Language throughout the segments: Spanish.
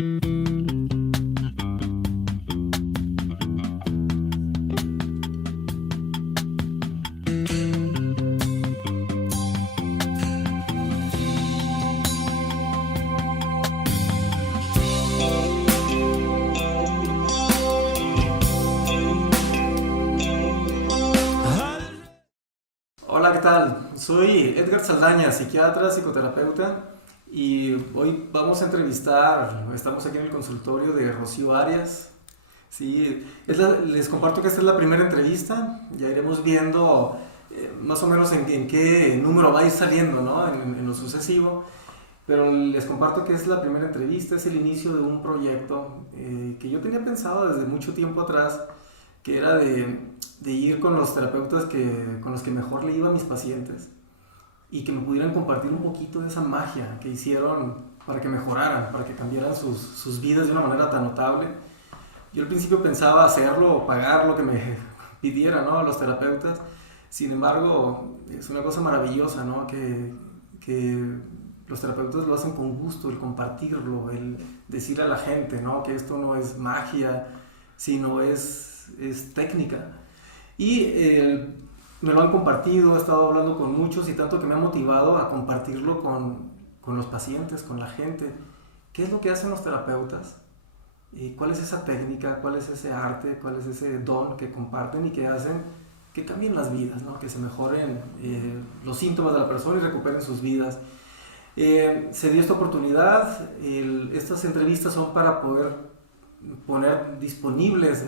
Hola, ¿qué tal? Soy Edgar Saldaña, psiquiatra, psicoterapeuta, y hoy vamos a entrevistar, estamos aquí en el consultorio de Rocío Arias. Sí, les comparto que esta es la primera entrevista, ya iremos viendo más o menos en qué número va a ir saliendo, ¿no? En lo sucesivo, pero les comparto que es la primera entrevista, es el inicio de un proyecto que yo tenía pensado desde mucho tiempo atrás, que era de ir con los terapeutas con los que mejor le iba a mis pacientes y que me pudieran compartir un poquito de esa magia que hicieron para que mejoraran, para que cambiaran sus vidas de una manera tan notable. Yo al principio pensaba hacerlo o pagar lo que me pidieran, ¿no?, los terapeutas. Sin embargo, es una cosa maravillosa, ¿no?, que los terapeutas lo hacen con gusto, el compartirlo, el decirle a la gente, ¿no?, que esto no es magia, sino es técnica. Y me lo han compartido, he estado hablando con muchos y tanto que me ha motivado a compartirlo con los pacientes, con la gente. ¿Qué es lo que hacen los terapeutas? ¿Cuál es esa técnica? ¿Cuál es ese arte? ¿Cuál es ese don que comparten y que hacen que cambien las vidas, ¿no?, que se mejoren los síntomas de la persona y recuperen sus vidas? Se dio esta oportunidad, estas entrevistas son para poder poner disponibles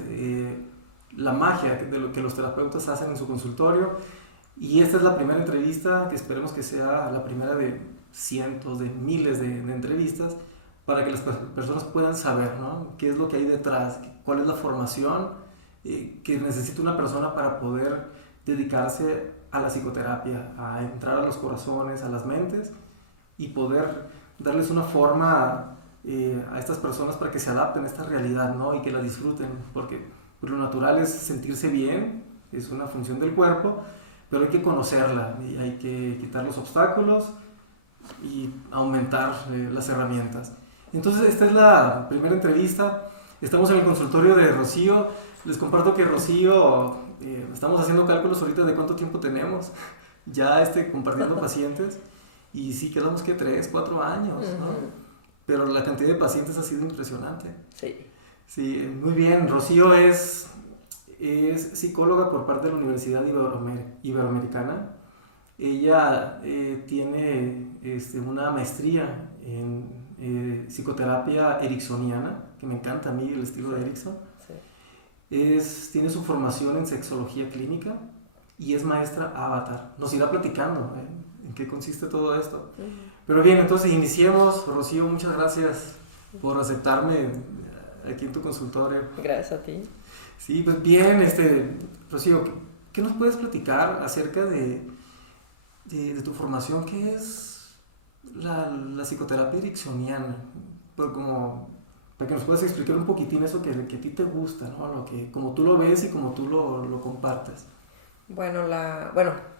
la magia de lo que los terapeutas hacen en su consultorio, y esta es la primera entrevista que esperemos que sea la primera de cientos, de miles de entrevistas para que las personas puedan saber, ¿no?, qué es lo que hay detrás, cuál es la formación que necesita una persona para poder dedicarse a la psicoterapia, a entrar a los corazones, a las mentes y poder darles una forma a estas personas para que se adapten a esta realidad, ¿no?, y que la disfruten, porque lo natural es sentirse bien, es una función del cuerpo, pero hay que conocerla y hay que quitar los obstáculos y aumentar las herramientas. Entonces esta es la primera entrevista, estamos en el consultorio de Rocío. Les comparto que Rocío, estamos haciendo cálculos ahorita de cuánto tiempo tenemos ya compartiendo pacientes, y sí, quedamos que 3, 4 años, ¿no? Pero la cantidad de pacientes ha sido impresionante. Sí. Sí, muy bien. Rocío es psicóloga por parte de la Universidad Iberoamericana. Ella tiene una maestría en psicoterapia ericksoniana, que me encanta a mí el estilo de Erickson. Sí. Tiene su formación en sexología clínica y es maestra avatar. Nos irá platicando en qué consiste todo esto. Pero bien, entonces iniciemos. Rocío, muchas gracias por aceptarme aquí en tu consultorio. Gracias a ti. Sí, pues bien, Rocío, ¿qué nos puedes platicar acerca de tu formación? ¿Qué es la psicoterapia ericksoniana? Pues para que nos puedas explicar un poquitín eso que a ti te gusta, ¿no?, como tú lo ves y como tú lo compartes. Bueno,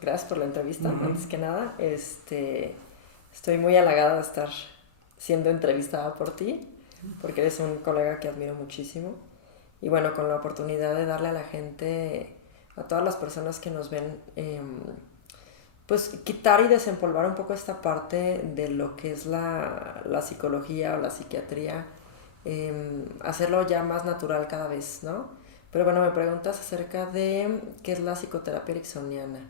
gracias por la entrevista, antes que nada. Estoy muy halagada de estar siendo entrevistada por ti, porque eres un colega que admiro muchísimo. Y bueno, con la oportunidad de darle a la gente, a todas las personas que nos ven, pues quitar y desempolvar un poco esta parte de lo que es la psicología o la psiquiatría, hacerlo ya más natural cada vez, ¿no? Pero bueno, me preguntas acerca de qué es la psicoterapia ericksoniana.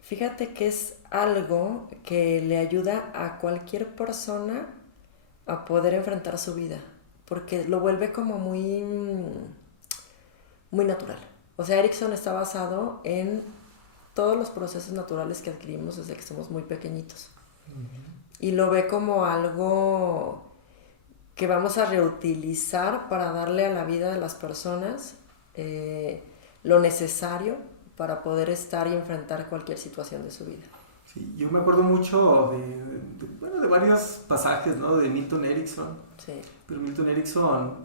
Fíjate que es algo que le ayuda a cualquier persona a poder enfrentar su vida, porque lo vuelve como muy, muy natural. O sea, Erickson está basado en todos los procesos naturales que adquirimos desde que somos muy pequeñitos. Y lo ve como algo que vamos a reutilizar para darle a la vida de las personas lo necesario para poder estar y enfrentar cualquier situación de su vida. Sí, yo me acuerdo mucho de varios pasajes, ¿no?, de Milton Erickson. Sí. Pero Milton Erickson,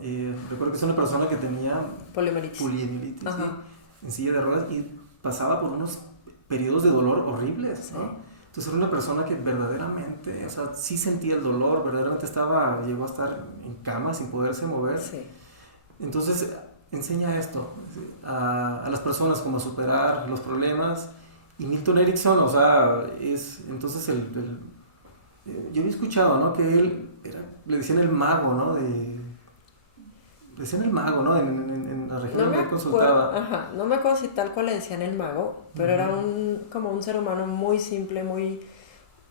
recuerdo que es una persona que tenía poliomielitis, ¿sí?, en silla de ruedas, y pasaba por unos periodos de dolor horribles, ¿no? Sí. Entonces era una persona que verdaderamente, o sea, sí sentía el dolor, verdaderamente llegó a estar en cama sin poderse mover. Sí. Entonces enseña esto a las personas como a superar los problemas. Y Milton Erickson, o sea, es entonces yo había escuchado, ¿no? Que él le decían el mago, ¿no? Le decían el mago, ¿no? En la región donde él consultaba. Ajá, no me acuerdo si tal cual le decían el mago, pero era como un ser humano muy simple, muy,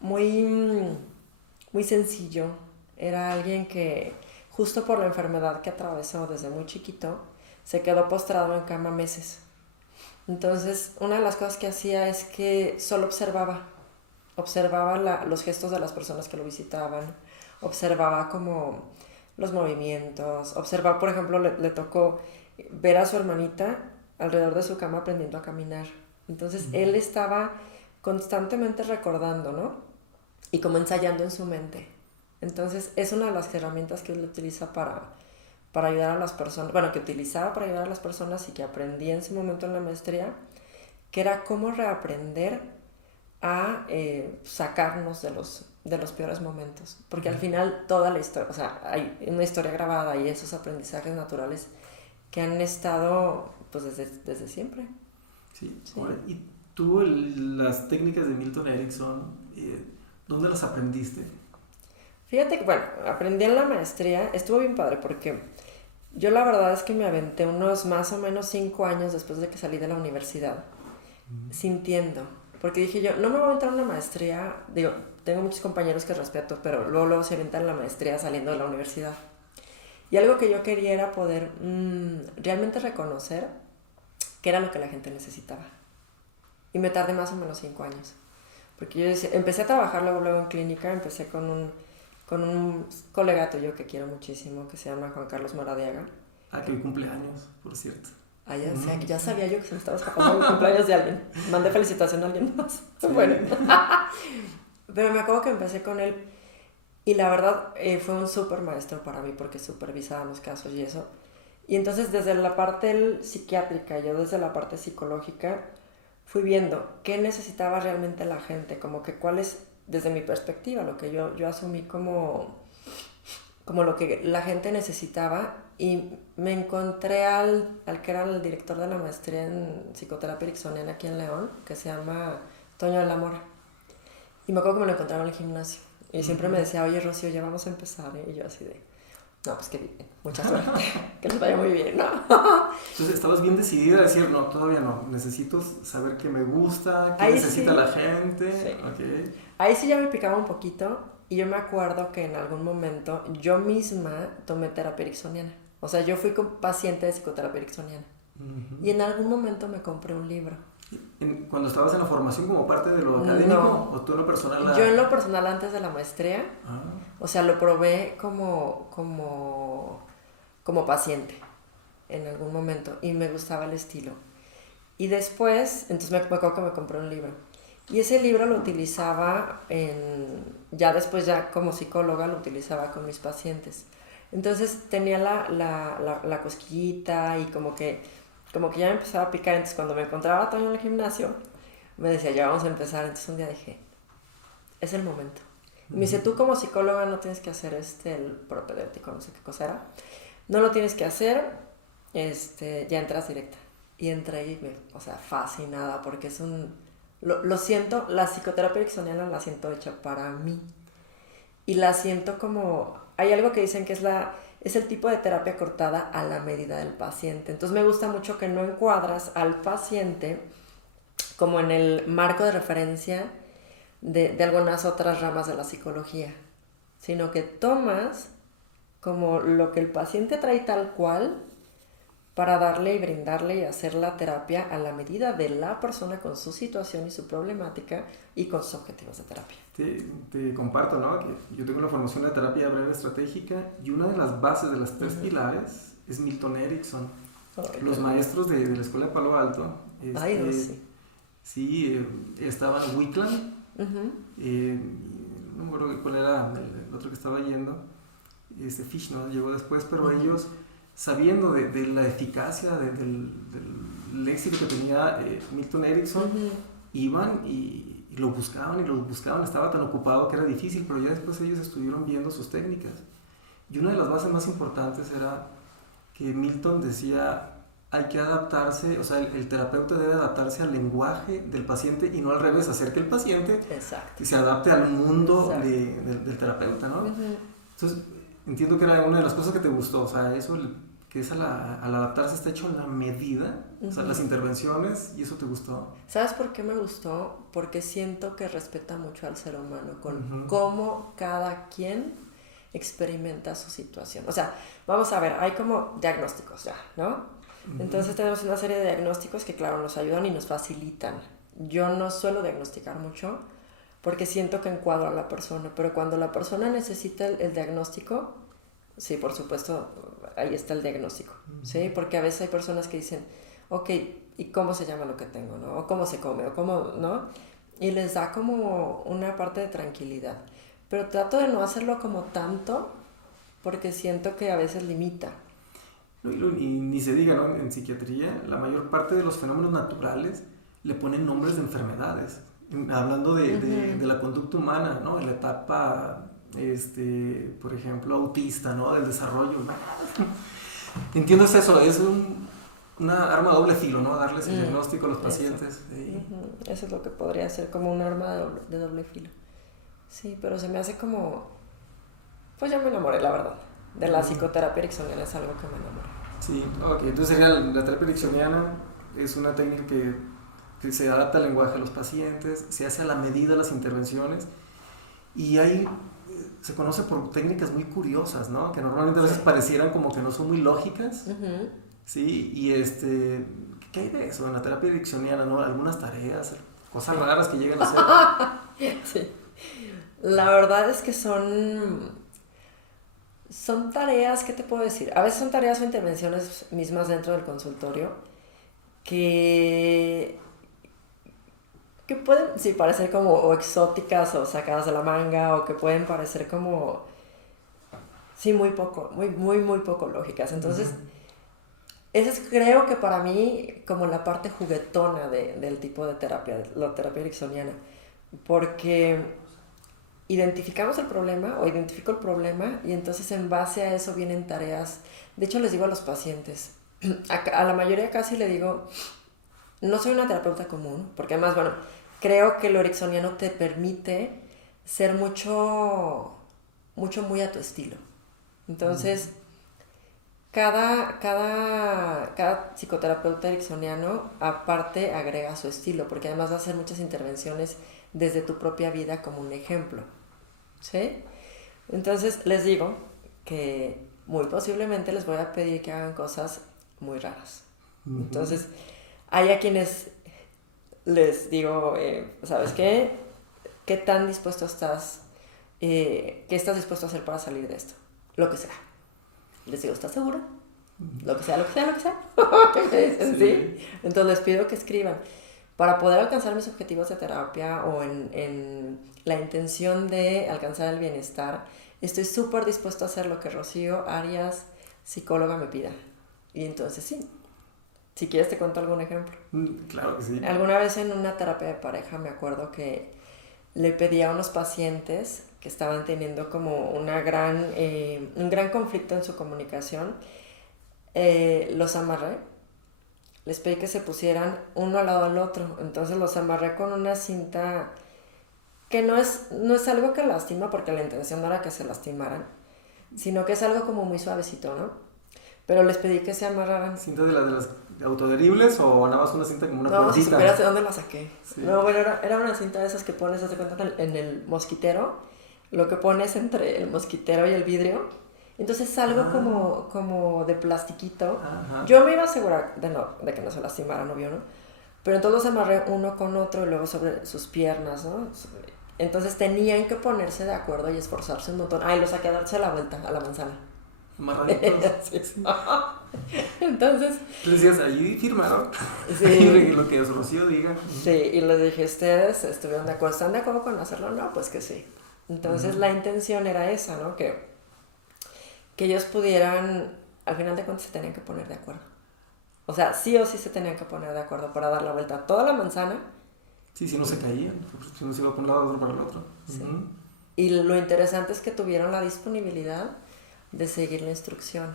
muy sencillo. Era alguien que, justo por la enfermedad que atravesó desde muy chiquito, se quedó postrado en cama meses. Entonces, una de las cosas que hacía es que solo observaba los gestos de las personas que lo visitaban, observaba como los movimientos, observaba, por ejemplo, le tocó ver a su hermanita alrededor de su cama aprendiendo a caminar. Entonces, él estaba constantemente recordando, ¿no? Y como ensayando en su mente. Entonces, es una de las herramientas que él utiliza para ayudar a las personas, bueno, que utilizaba para ayudar a las personas y que aprendí en su momento en la maestría, que era cómo reaprender a sacarnos de los peores momentos. Porque al final toda la historia, o sea, hay una historia grabada y esos aprendizajes naturales que han estado pues desde siempre. Sí. Ahora, ¿y tú las técnicas de Milton Erickson, dónde las aprendiste? Fíjate que, bueno, aprendí en la maestría, estuvo bien padre porque yo la verdad es que me aventé unos más o menos 5 años después de que salí de la universidad, sintiendo, porque dije yo, no me voy a aventar una maestría, digo, tengo muchos compañeros que respeto, pero luego se aventan la maestría saliendo de la universidad. Y algo que yo quería era poder realmente reconocer qué era lo que la gente necesitaba. Y me tardé más o menos 5 años. Porque yo empecé a trabajar luego en clínica, empecé con un colega tuyo que quiero muchísimo, que se llama Juan Carlos Maradiaga. Que hoy cumpleaños, por cierto. Ya sabía yo que se me estaba escapando el cumpleaños de alguien. Mandé felicitación a alguien más. Sí. Bueno. Pero me acuerdo que empecé con él y la verdad fue un súper maestro para mí porque supervisábamos casos y eso. Y entonces desde la parte psiquiátrica, yo desde la parte psicológica, fui viendo qué necesitaba realmente la gente, como que cuál es, desde mi perspectiva, lo que yo asumí como lo que la gente necesitaba, y me encontré al que era el director de la maestría en psicoterapia ericksoniana aquí en León, que se llama Toño de la Mora. Y me acuerdo que me lo encontraba en el gimnasio. Y siempre me decía, oye, Rocío, ya vamos a empezar. Y yo así de, no, pues que bien, mucha suerte, que les vaya muy bien, ¿no? Entonces, ¿estabas bien decidida a decir, no, todavía no, necesito saber qué me gusta, qué ahí necesita sí, la gente? Sí. Okay. Ahí sí ya me picaba un poquito, y yo me acuerdo que en algún momento yo misma tomé terapia ericksoniana. O sea, yo fui paciente de psicoterapia ericksoniana. Y en algún momento me compré un libro. ¿Cuando estabas en la formación como parte de lo académico? No. ¿O tú en lo personal? Yo en lo personal antes de la maestría, Ah. o sea, lo probé como paciente en algún momento y me gustaba el estilo. Y después, entonces me acuerdo que me compré un libro. Y ese libro lo utilizaba ya después ya como psicóloga lo utilizaba con mis pacientes. Entonces tenía la cosquillita y como que ya me empezaba a picar. Entonces cuando me encontraba a Toño en el gimnasio, me decía, ya vamos a empezar. Entonces un día dije, es el momento. Y me dice, tú como psicóloga no tienes que hacer el propedéutico, no sé qué cosa era. No lo tienes que hacer, ya entras directa. Y entré y fascinada, porque es lo siento, la psicoterapia ericksoniana la siento hecha para mí. Y la siento como, hay algo que dicen que es el tipo de terapia cortada a la medida del paciente. Entonces me gusta mucho que no encuadras al paciente como en el marco de referencia de algunas otras ramas de la psicología, sino que tomas como lo que el paciente trae tal cual para darle y brindarle y hacer la terapia a la medida de la persona con su situación y su problemática y con sus objetivos de terapia. Te comparto, ¿no? Que yo tengo la formación de terapia breve estratégica y una de las bases de las 3 pilares es Milton Erickson. Los maestros de la escuela de Palo Alto. Sí, estaban Wickland. No me acuerdo cuál era el otro que estaba yendo. Fish, ¿no? Llegó después, pero ellos, sabiendo de la eficacia, del éxito que tenía Milton Erickson, iban y y lo buscaban, estaba tan ocupado que era difícil, pero ya después ellos estuvieron viendo sus técnicas. Y una de las bases más importantes era que Milton decía, hay que adaptarse, o sea, el terapeuta debe adaptarse al lenguaje del paciente y no al revés, hacer que el paciente se adapte al mundo del terapeuta, ¿no? Uh-huh. Entonces, entiendo que era una de las cosas que te gustó, o sea, eso que es al adaptarse está hecho en la medida, uh-huh. O sea, las intervenciones, y eso te gustó. ¿Sabes por qué me gustó? Porque siento que respeta mucho al ser humano con uh-huh. cómo cada quien experimenta su situación. O sea, vamos a ver, hay como diagnósticos ya, ¿no? Uh-huh. Entonces tenemos una serie de diagnósticos que claro, nos ayudan y nos facilitan. Yo no suelo diagnosticar mucho porque siento que encuadro a la persona, pero cuando la persona necesita el diagnóstico, sí, por supuesto, ahí está el diagnóstico, uh-huh. ¿Sí? Porque a veces hay personas que dicen, ok, ¿y cómo se llama lo que tengo, no? O cómo se come, o cómo, ¿no? Y les da como una parte de tranquilidad. Pero trato de no hacerlo como tanto, porque siento que a veces limita. No, y ni se diga, ¿no? En psiquiatría, la mayor parte de los fenómenos naturales le ponen nombres de enfermedades. Hablando de, uh-huh. de la conducta humana, ¿no? En la etapa, por ejemplo, autista, ¿no? Del desarrollo, ¿no? Entiendo eso, es una arma de doble filo, ¿no? Darles el diagnóstico a los pacientes. Uh-huh. Eso es lo que podría ser como un arma de doble filo. Sí, pero se me hace como... Pues ya me enamoré, la verdad. De la psicoterapia ericksoniana es algo que me enamoré. Sí, ok. Entonces sería la terapia ericksoniana, es una técnica que se adapta al lenguaje de los pacientes, se hace a la medida las intervenciones, y ahí se conoce por técnicas muy curiosas, ¿no? Que normalmente a veces parecieran como que no son muy lógicas. Uh-huh. Sí, y ¿qué hay de eso en la terapia ericksoniana, no? Algunas tareas, cosas raras que llegan a ser. Sí. La verdad es que son tareas, ¿qué te puedo decir? A veces son tareas o intervenciones mismas dentro del consultorio que pueden, sí, parecer como o exóticas o sacadas de la manga, o que pueden parecer como, sí, muy poco lógicas. Entonces, uh-huh. Esa es, creo que para mí, como la parte juguetona del tipo de terapia, la terapia ericksoniana, porque identifico el problema y entonces en base a eso vienen tareas. De hecho, les digo a los pacientes, a la mayoría casi le digo, no soy una terapeuta común, porque además, bueno, creo que lo ericksoniano te permite ser muy a tu estilo. Entonces, cada psicoterapeuta ericksoniano aparte agrega su estilo, porque además va a hacer muchas intervenciones desde tu propia vida como un ejemplo, ¿sí? Entonces les digo que muy posiblemente les voy a pedir que hagan cosas muy raras. Uh-huh. Entonces hay a quienes les digo, ¿sabes qué? ¿Qué tan dispuesto estás? ¿Qué estás dispuesto a hacer para salir de esto? Lo que sea. Les digo, ¿estás seguro? Lo que sea. ¿Qué me dicen? ¿Sí? Entonces les pido que escriban. Para poder alcanzar mis objetivos de terapia o en la intención de alcanzar el bienestar, estoy súper dispuesto a hacer lo que Rocío Arias, psicóloga, me pida. Y entonces sí. Si quieres te cuento algún ejemplo. Claro que sí. Alguna vez en una terapia de pareja me acuerdo que le pedí a unos pacientes que estaban teniendo como un gran conflicto en su comunicación, los amarré, les pedí que se pusieran uno al lado del otro, entonces los amarré con una cinta que no es algo que lastima, porque la intención no era que se lastimaran, sino que es algo como muy suavecito, ¿no? Pero les pedí que se amarraran. ¿Cinta de las autoadheribles o nada más una cinta como una cuerdita? No, si supieras de dónde la saqué. Sí. No, bueno, era una cinta de esas que pones, haz de cuenta, en el mosquitero, lo que pones entre el mosquitero y el vidrio. Entonces es algo como de plastiquito. Ajá. Yo me iba a asegurar de que no se lastimaran, obvio, ¿no? Pero entonces los amarré uno con otro y luego sobre sus piernas, ¿no? Entonces tenían que ponerse de acuerdo y esforzarse un montón. Y los saqué a darse la vuelta a la manzana. Amarraditos. Sí. Entonces... Tú decías, ahí firmaron. Sí. Lo que Rocío diga. Sí, y les dije, ¿ustedes estuvieron de acuerdo? ¿Están de acuerdo con hacerlo? No, pues que sí. Entonces la intención era esa, ¿no? Que ellos pudieran, al final de cuentas se tenían que poner de acuerdo. O sea, sí o sí se tenían que poner de acuerdo para dar la vuelta a toda la manzana Sí, si no se caían, si no se iba por un lado, otro para el otro. Sí. Y lo interesante es que tuvieron la disponibilidad de seguir la instrucción.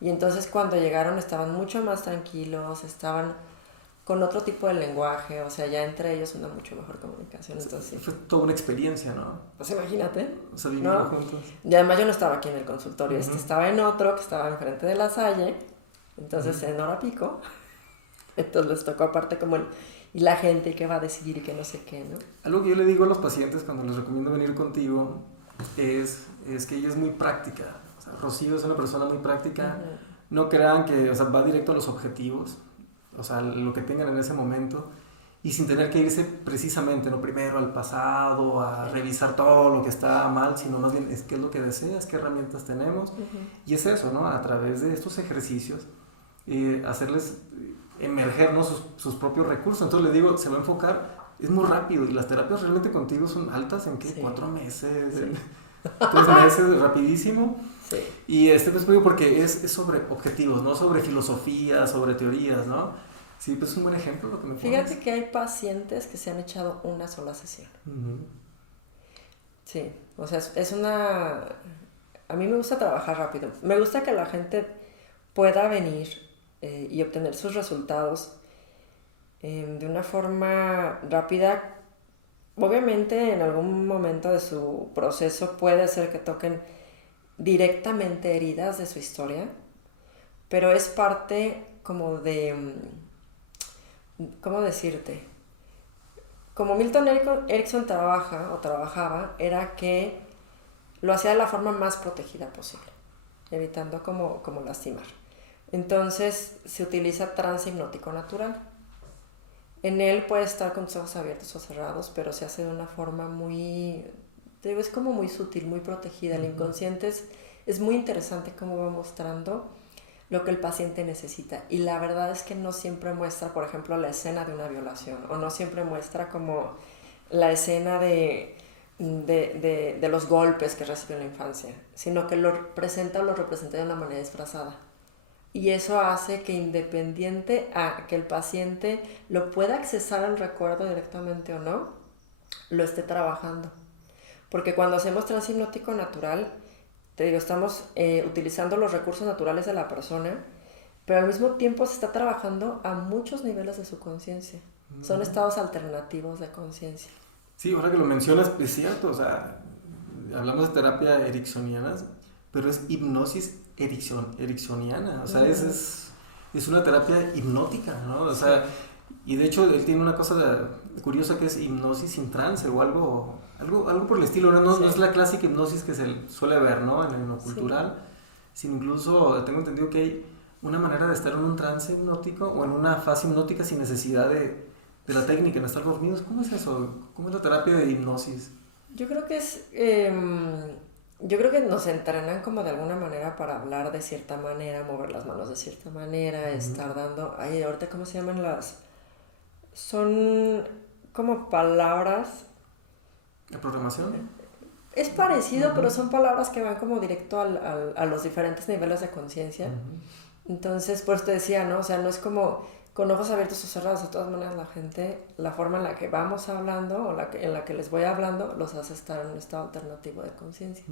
Y entonces cuando llegaron estaban mucho más tranquilos, estaban con otro tipo de lenguaje, o sea, ya entre ellos una mucho mejor comunicación. Entonces, sí. Fue toda una experiencia, ¿no? Pues imagínate. O sea, vivirlo juntos. Y además yo no estaba aquí en el consultorio, estaba en otro que estaba enfrente de la Salle, entonces en hora pico. Entonces les tocó aparte como y la gente que va a decidir y que no sé qué, ¿no? Algo que yo le digo a los pacientes cuando les recomiendo venir contigo es que ella es muy práctica. O sea, Rocío es una persona muy práctica. No crean que, o sea, va directo a los objetivos, o sea, lo que tengan en ese momento, y sin tener que irse precisamente, no primero al pasado, a revisar todo lo que está mal, sino más bien es qué es lo que deseas, qué herramientas tenemos. Y es eso, ¿no? A través de estos ejercicios, hacerles emerger, ¿no? sus propios recursos. Entonces les digo, se va a enfocar, es muy rápido, y las terapias realmente contigo son altas en ¿qué? Sí. 4 meses, 3 meses, rapidísimo. Sí. Y pues porque es sobre objetivos, no sobre filosofía, sobre teorías, ¿no? Sí, pues es un buen ejemplo lo que me pones. Fíjate que hay pacientes que se han echado una sola sesión. Sí, o sea, es una... A mí me gusta trabajar rápido. Me gusta que la gente pueda venir y obtener sus resultados de una forma rápida. Obviamente en algún momento de su proceso puede ser que toquen directamente heridas de su historia, pero es parte como de, ¿cómo decirte? Como Milton Erickson trabajaba, era que lo hacía de la forma más protegida posible, evitando como lastimar. Entonces se utiliza trance hipnótico natural. En él puede estar con tus ojos abiertos o cerrados, pero se hace de una forma muy, te digo, es como muy sutil, muy protegida. El inconsciente es muy interesante cómo va mostrando lo que el paciente necesita. Y la verdad es que no siempre muestra, por ejemplo, la escena de una violación, o no siempre muestra como la escena de los golpes que recibió en la infancia, sino que lo representa de una manera disfrazada. Y eso hace que independiente a que el paciente lo pueda accesar al recuerdo directamente o no, lo esté trabajando. Porque cuando hacemos trance hipnótico natural, te digo, estamos utilizando los recursos naturales de la persona, pero al mismo tiempo se está trabajando a muchos niveles de su conciencia. Son estados alternativos de conciencia. Sí, ahora que lo mencionas, es cierto, o sea, hablamos de terapia ericksoniana, pero es hipnosis ericksoniana, o sea, es una terapia hipnótica, ¿no? O sea, y de hecho él tiene una cosa curiosa que es hipnosis sin trance o algo por el estilo, no es la clásica hipnosis que se suele ver, ¿no? En lo cultural, sino incluso tengo entendido que hay una manera de estar en un trance hipnótico o en una fase hipnótica sin necesidad de la técnica, en estar dormidos. ¿Cómo es eso? ¿Cómo es la terapia de hipnosis? Yo creo que yo creo que nos entrenan como de alguna manera para hablar de cierta manera, mover las manos de cierta manera, estar dando... Ay, ahorita, ¿cómo se llaman las...? Son como palabras... ¿La programación? Es parecido, pero son palabras que van como directo a los diferentes niveles de conciencia. Entonces, pues te decía, ¿no? O sea, no es como con ojos abiertos o cerrados. De todas maneras, la gente, la forma en la que vamos hablando o en la que les voy hablando, los hace estar en un estado alternativo de conciencia.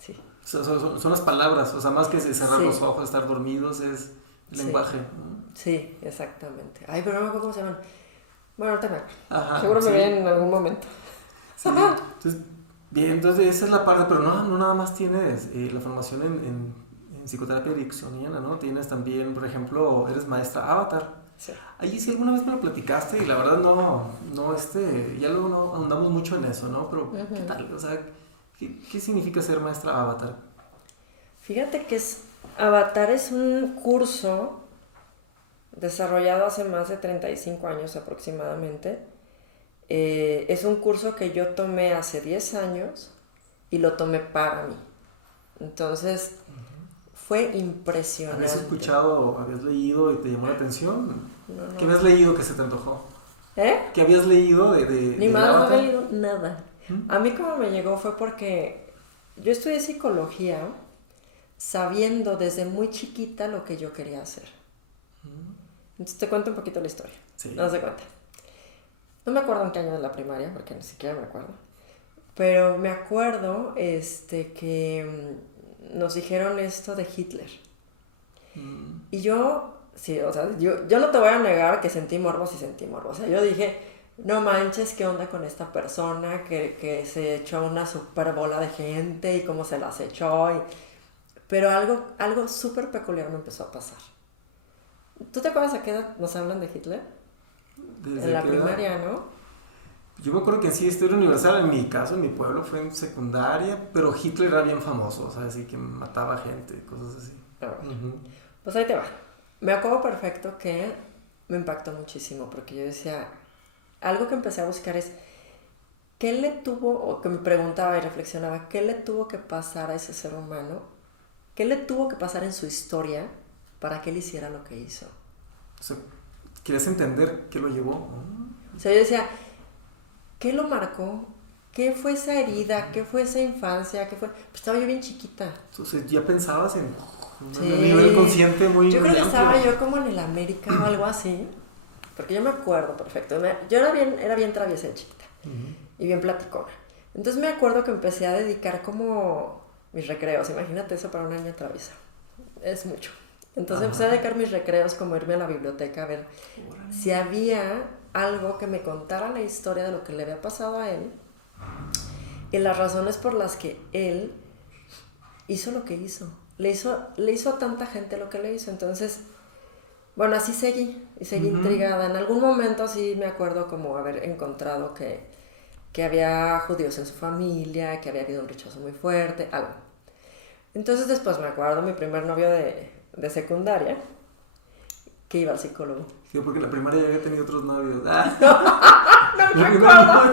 Sí. Son las palabras, o sea, más que cerrar los ojos, estar dormidos, es el lenguaje. Sí, exactamente. Ay, pero no me acuerdo cómo se llaman. Bueno, ahorita me acuerdo. Seguro me ven en algún momento. Sí, entonces, bien, entonces esa es la parte, pero no nada más tienes la formación en psicoterapia ericksoniana, ¿no? Tienes también, por ejemplo, eres maestra Avatar. Sí. Ahí sí alguna vez me lo platicaste y la verdad ya luego no ahondamos mucho en eso, ¿no? Pero, ¿qué tal? O sea, ¿qué significa ser maestra Avatar? Fíjate que Avatar es un curso desarrollado hace más de 35 años aproximadamente. Es un curso que yo tomé hace 10 años y lo tomé para mí. Entonces, fue impresionante. ¿Habías escuchado, habías leído y te llamó la atención? No. ¿Qué habías leído que se te antojó? ¿Qué habías leído Ni más no había leído nada. A mí como me llegó fue porque yo estudié psicología sabiendo desde muy chiquita lo que yo quería hacer. Entonces te cuento un poquito la historia. Sí. No se cuenta. No me acuerdo en qué año de la primaria, porque ni siquiera me acuerdo. Pero me acuerdo que nos dijeron esto de Hitler. Y yo, sí, o sea, yo no te voy a negar que sentí morbo, sí sentí morbo. O sea, yo dije, no manches, ¿qué onda con esta persona que se echó una super bola de gente y cómo se las echó? Pero algo súper peculiar me empezó a pasar. ¿Tú te acuerdas a qué edad nos hablan de Hitler? ¿Desde En la qué primaria, edad? ¿no? Yo me acuerdo que en sí, historia universal, en mi caso, en mi pueblo, fue en secundaria, pero Hitler era bien famoso, o sea, así que mataba gente, cosas así. A ver, pues ahí te va. Me acuerdo perfecto que me impactó muchísimo porque yo decía, algo que empecé a buscar es, ¿qué le tuvo, o que me preguntaba y reflexionaba, qué le tuvo que pasar a ese ser humano? ¿Qué le tuvo que pasar en su historia para que él hiciera lo que hizo? O sea, ¿quieres entender qué lo llevó? O sea, yo decía, ¿qué lo marcó? ¿Qué fue esa herida? ¿Qué fue esa infancia? ¿Qué fue? Pues estaba yo bien chiquita. Entonces, ¿ya pensabas en Sí. un nivel consciente muy Yo creo que amplio? estaba yo como en el América o algo así. Porque yo me acuerdo perfecto. Yo era bien traviesa de chiquita. Y bien platicona. Entonces me acuerdo que empecé a dedicar como mis recreos. Imagínate eso para una niña traviesa. Es mucho. Entonces empecé a dedicar mis recreos como irme a la biblioteca a ver si había algo que me contara la historia de lo que le había pasado a él y las razones por las que él hizo lo que hizo. Le hizo a tanta gente lo que le hizo. Entonces, bueno, así seguí intrigada. En algún momento sí me acuerdo como haber encontrado que había judíos en su familia, que había habido un rechazo muy fuerte, algo. Entonces después me acuerdo mi primer novio de secundaria, que iba al psicólogo. Sí, porque en la primaria ya había tenido otros novios. No me acuerdo.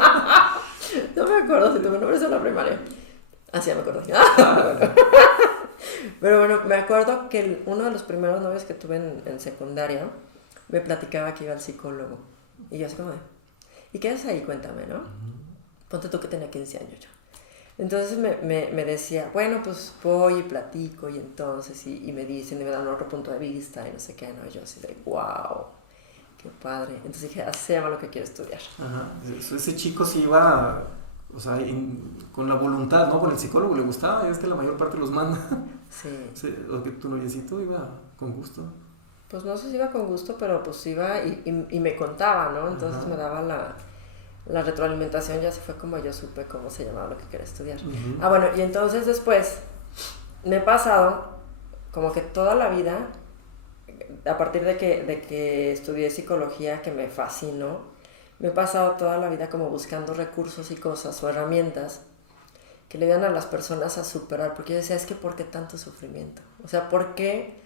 No me acuerdo si tuve nombres en la primaria. Ah, sí, ya me acuerdo. Pero bueno, me acuerdo que uno de los primeros novios que tuve en secundaria me platicaba que iba al psicólogo. Y yo así como de, ¿y qué haces ahí? Cuéntame, ¿no? Ponte tú que tenía 15 años yo. Entonces me decía, bueno, pues voy y platico y entonces, y me dicen y me dan otro punto de vista y no sé qué, ¿no? Y yo así de, wow, qué padre. Entonces dije, así se llama lo que quiero estudiar. Ajá. Ese chico sí iba, o sea, con la voluntad, ¿no? Con el psicólogo le gustaba, es que la mayor parte los manda. Sí. O que tu noviecito iba con gusto. Pues no sé si iba con gusto, pero pues iba y me contaba, ¿no? Entonces me daba la retroalimentación, ya se fue como yo supe cómo se llamaba lo que quería estudiar. Ah, bueno, y entonces después me he pasado como que toda la vida, a partir de que estudié psicología, que me fascinó, me he pasado toda la vida como buscando recursos y cosas o herramientas que le ayudan a las personas a superar, porque yo decía, es que ¿por qué tanto sufrimiento? O sea, ¿por qué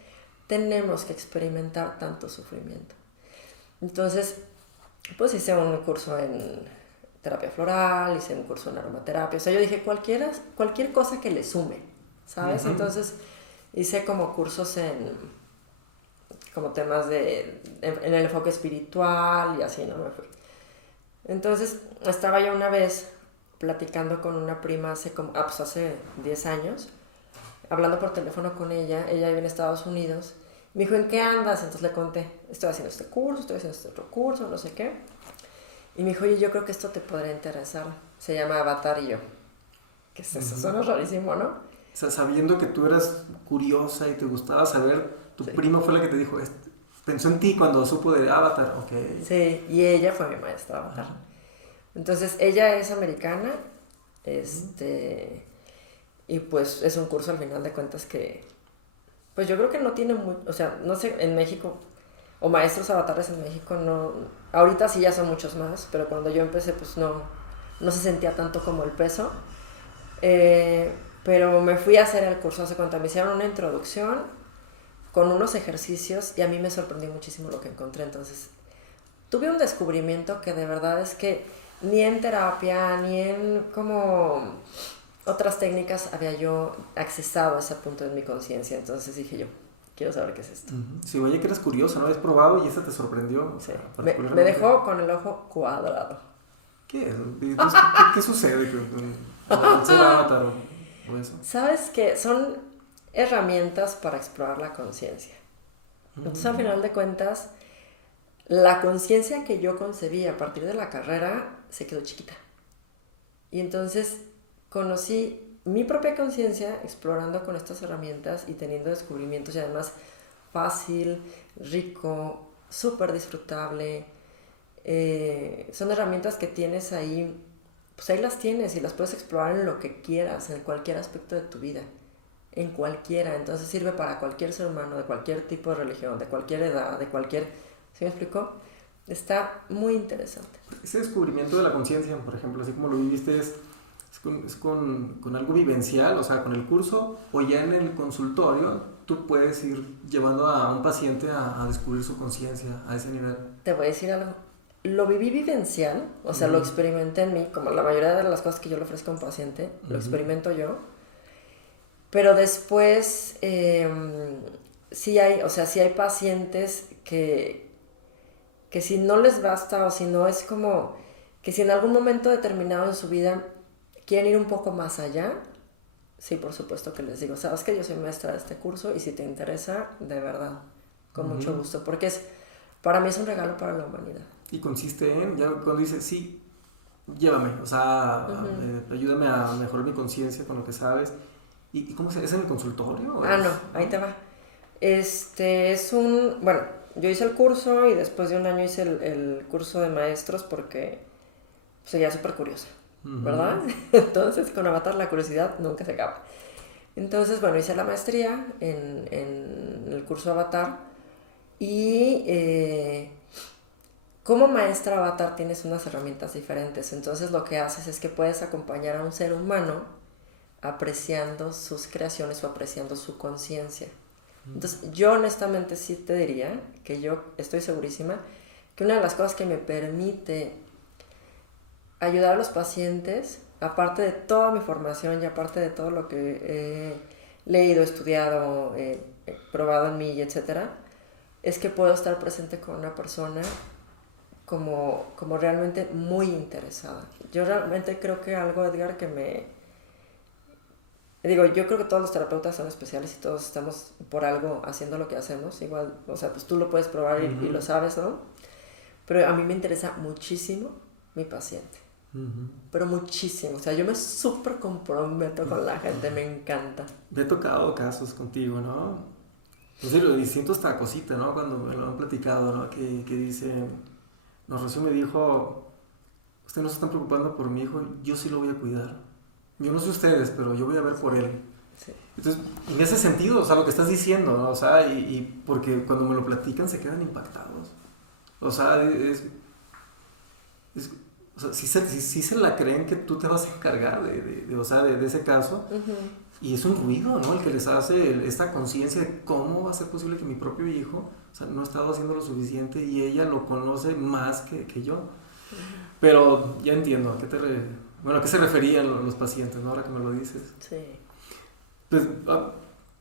tenemos que experimentar tanto sufrimiento? Entonces, pues hice un curso en terapia floral, hice un curso en aromaterapia, o sea, yo dije cualquier cosa que le sume, ¿sabes? Entonces hice como cursos como temas en el enfoque espiritual y así, ¿no? Me fui. Entonces estaba yo una vez platicando con una prima hace 10 años, hablando por teléfono con ella vive en Estados Unidos. Me dijo, ¿en qué andas? Entonces le conté, estoy haciendo este curso, estoy haciendo este otro curso, no sé qué. Y me dijo, oye, yo creo que esto te podría interesar. Se llama Avatar y yo. ¿Qué es eso? Suena rarísimo, ¿no? O sea, sabiendo que tú eras curiosa y te gustaba saber, tu prima fue la que te dijo, pensó en ti cuando supo de Avatar, ok. Sí, y ella fue mi maestra Avatar. Entonces, ella es americana, y pues es un curso al final de cuentas que, pues yo creo que no tiene o sea, no sé, en México, o maestros avatares en México, no, ahorita sí ya son muchos más, pero cuando yo empecé pues no se sentía tanto como el peso, pero me fui a hacer el curso hace cuánto, me hicieron una introducción con unos ejercicios y a mí me sorprendió muchísimo lo que encontré. Entonces tuve un descubrimiento que de verdad es que ni en terapia ni en como otras técnicas había yo accesado a ese punto en mi conciencia. Entonces dije yo, quiero saber qué es esto. Sí, oye, que eras curiosa, ¿no? Habías probado y esa te sorprendió. Sí. Me dejó con el ojo cuadrado. ¿Qué es? ¿Qué sucede con ser avatar o eso? ¿Sabes qué? Son herramientas para explorar la conciencia. Entonces, al final de cuentas, la conciencia que yo concebí a partir de la carrera se quedó chiquita. Y entonces conocí mi propia conciencia explorando con estas herramientas y teniendo descubrimientos y además fácil, rico, súper disfrutable. Son herramientas que tienes ahí, pues ahí las tienes y las puedes explorar en lo que quieras, en cualquier aspecto de tu vida, en cualquiera. Entonces sirve para cualquier ser humano, de cualquier tipo de religión, de cualquier edad, de cualquier... ¿Sí me explicó? Está muy interesante. Ese descubrimiento de la conciencia, por ejemplo, así como lo viviste, es con algo vivencial, o sea, con el curso, o ya en el consultorio, tú puedes ir llevando a un paciente a descubrir su conciencia a ese nivel. Te voy a decir algo. Lo viví vivencial, o sea, lo experimenté en mí, como la mayoría de las cosas que yo le ofrezco a un paciente, lo experimento yo. Pero después, sí hay pacientes que si no les basta o si no es como que si en algún momento determinado en su vida quieren ir un poco más allá, sí, por supuesto que les digo, sabes que yo soy maestra de este curso y si te interesa, de verdad, con mucho gusto, porque para mí es un regalo para la humanidad. Y consiste en, ya cuando dices, sí, llévame, o sea, ayúdame a mejorar mi conciencia con lo que sabes. ¿Y cómo se es en el consultorio? No, ahí te va. Bueno, yo hice el curso y después de un año hice el curso de maestros porque seguía súper curiosa, ¿verdad? Entonces, con Avatar la curiosidad nunca se acaba. Entonces, bueno, hice la maestría en el curso Avatar y como maestra Avatar tienes unas herramientas diferentes. Entonces, lo que haces es que puedes acompañar a un ser humano apreciando sus creaciones o apreciando su conciencia. Entonces, yo honestamente sí te diría que yo estoy segurísima que una de las cosas que me permite ayudar a los pacientes, aparte de toda mi formación y aparte de todo lo que he leído, estudiado, probado en mí, etcétera, es que puedo estar presente con una persona como realmente muy interesada. Yo realmente creo que algo, Edgar, que yo creo que todos los terapeutas son especiales y todos estamos por algo haciendo lo que hacemos. Igual, o sea, pues tú lo puedes probar y lo sabes, ¿no? Pero a mí me interesa muchísimo mi paciente. Pero muchísimo. O sea, yo me súper comprometo con la gente, me encanta. Me he tocado casos contigo, ¿no? En serio, y siento esta cosita, ¿no? Cuando me lo han platicado, ¿no? Que dice, no, Rocío me dijo, ustedes no se están preocupando por mi hijo, yo sí lo voy a cuidar. Yo no sé ustedes, pero yo voy a ver por él. Sí. Entonces, en ese sentido, o sea, lo que estás diciendo, ¿no? O sea, y porque cuando me lo platican se quedan impactados. O sea, o sea, sí se la creen que tú te vas a encargar de ese caso. Y es un ruido, ¿no? El que les hace esta conciencia de cómo va a ser posible que mi propio hijo, o sea, no ha estado haciendo lo suficiente y ella lo conoce más que yo. Pero ya entiendo a qué se referían los pacientes, ¿no? Ahora que me lo dices. Sí. Pues,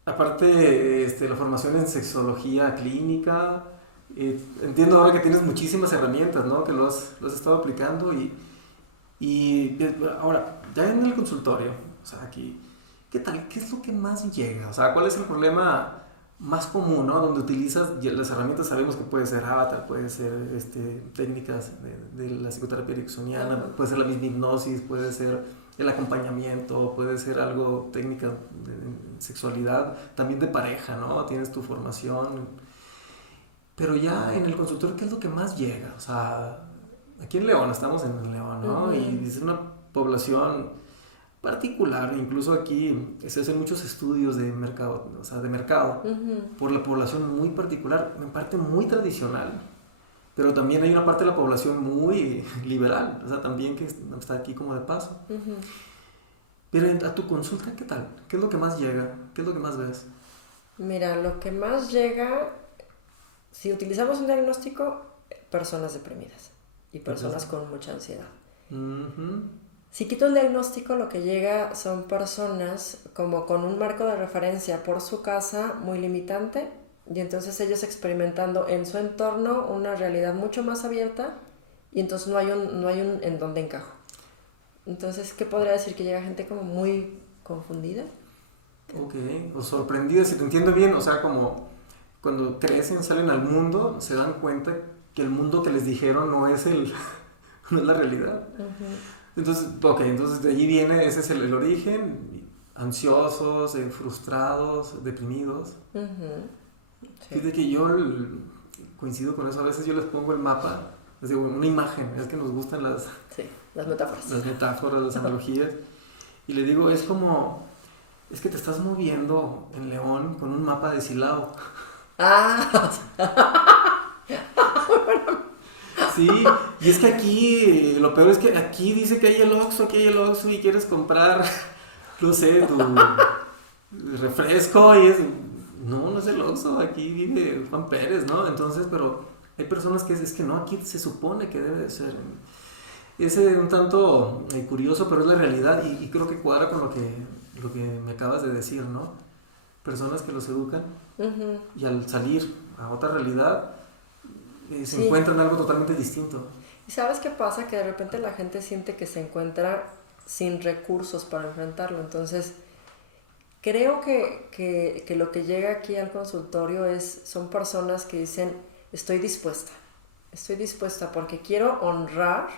aparte, la formación en sexología clínica, entiendo ahora que tienes muchísimas herramientas, ¿no? Que lo has estado aplicando y ahora, ya en el consultorio, o sea, aquí, ¿qué tal? ¿Qué es lo que más llega? O sea, ¿cuál es el problema más común, ¿no? Donde utilizas las herramientas, sabemos que puede ser Avatar, puede ser técnicas de la psicoterapia ericksoniana, puede ser la misma hipnosis, puede ser el acompañamiento, puede ser algo técnica de sexualidad, también de pareja, ¿no? Tienes tu formación. Pero ya en el consultorio, ¿qué es lo que más llega? O sea, aquí en León, estamos en León, ¿no? Y es una población particular, incluso aquí se hacen muchos estudios de mercado, o sea, de mercado, por la población muy particular, en parte muy tradicional, pero también hay una parte de la población muy liberal, o sea, también que está aquí como de paso. Pero a tu consulta, ¿qué tal? ¿Qué es lo que más llega? ¿Qué es lo que más ves? Mira, lo que más llega, si utilizamos un diagnóstico, personas deprimidas y personas con mucha ansiedad. Si quito el diagnóstico, lo que llega son personas como con un marco de referencia por su casa muy limitante y entonces ellos experimentando en su entorno una realidad mucho más abierta y entonces no hay un en dónde encajo. Entonces, ¿qué podría decir? Que llega gente como muy confundida. Ok, o sorprendida, si te entiendo bien, o sea, como cuando crecen, salen al mundo, se dan cuenta que el mundo que les dijeron no es no es la realidad. Entonces de allí viene, ese es el origen, ansiosos, frustrados, deprimidos. Sí. Fíjate que yo coincido con eso, a veces yo les pongo el mapa, les digo, una imagen, es que nos gustan las metáforas, las analogías, y le digo, es que te estás moviendo en León con un mapa de Silao. Sí, y es que aquí, lo peor es que aquí dice que hay el Oxxo, y quieres comprar, no sé, tu refresco, y no es el Oxxo, aquí vive Juan Pérez, ¿no? Entonces, pero hay personas que es que no, aquí se supone que debe de ser. Es un tanto curioso, pero es la realidad, y creo que cuadra con lo que me acabas de decir, ¿no? Personas que los educan y al salir a otra realidad se encuentran algo totalmente distinto. ¿Y sabes qué pasa? Que de repente la gente siente que se encuentra sin recursos para enfrentarlo. Entonces, creo que lo que llega aquí al consultorio son personas que dicen, estoy dispuesta porque quiero honrar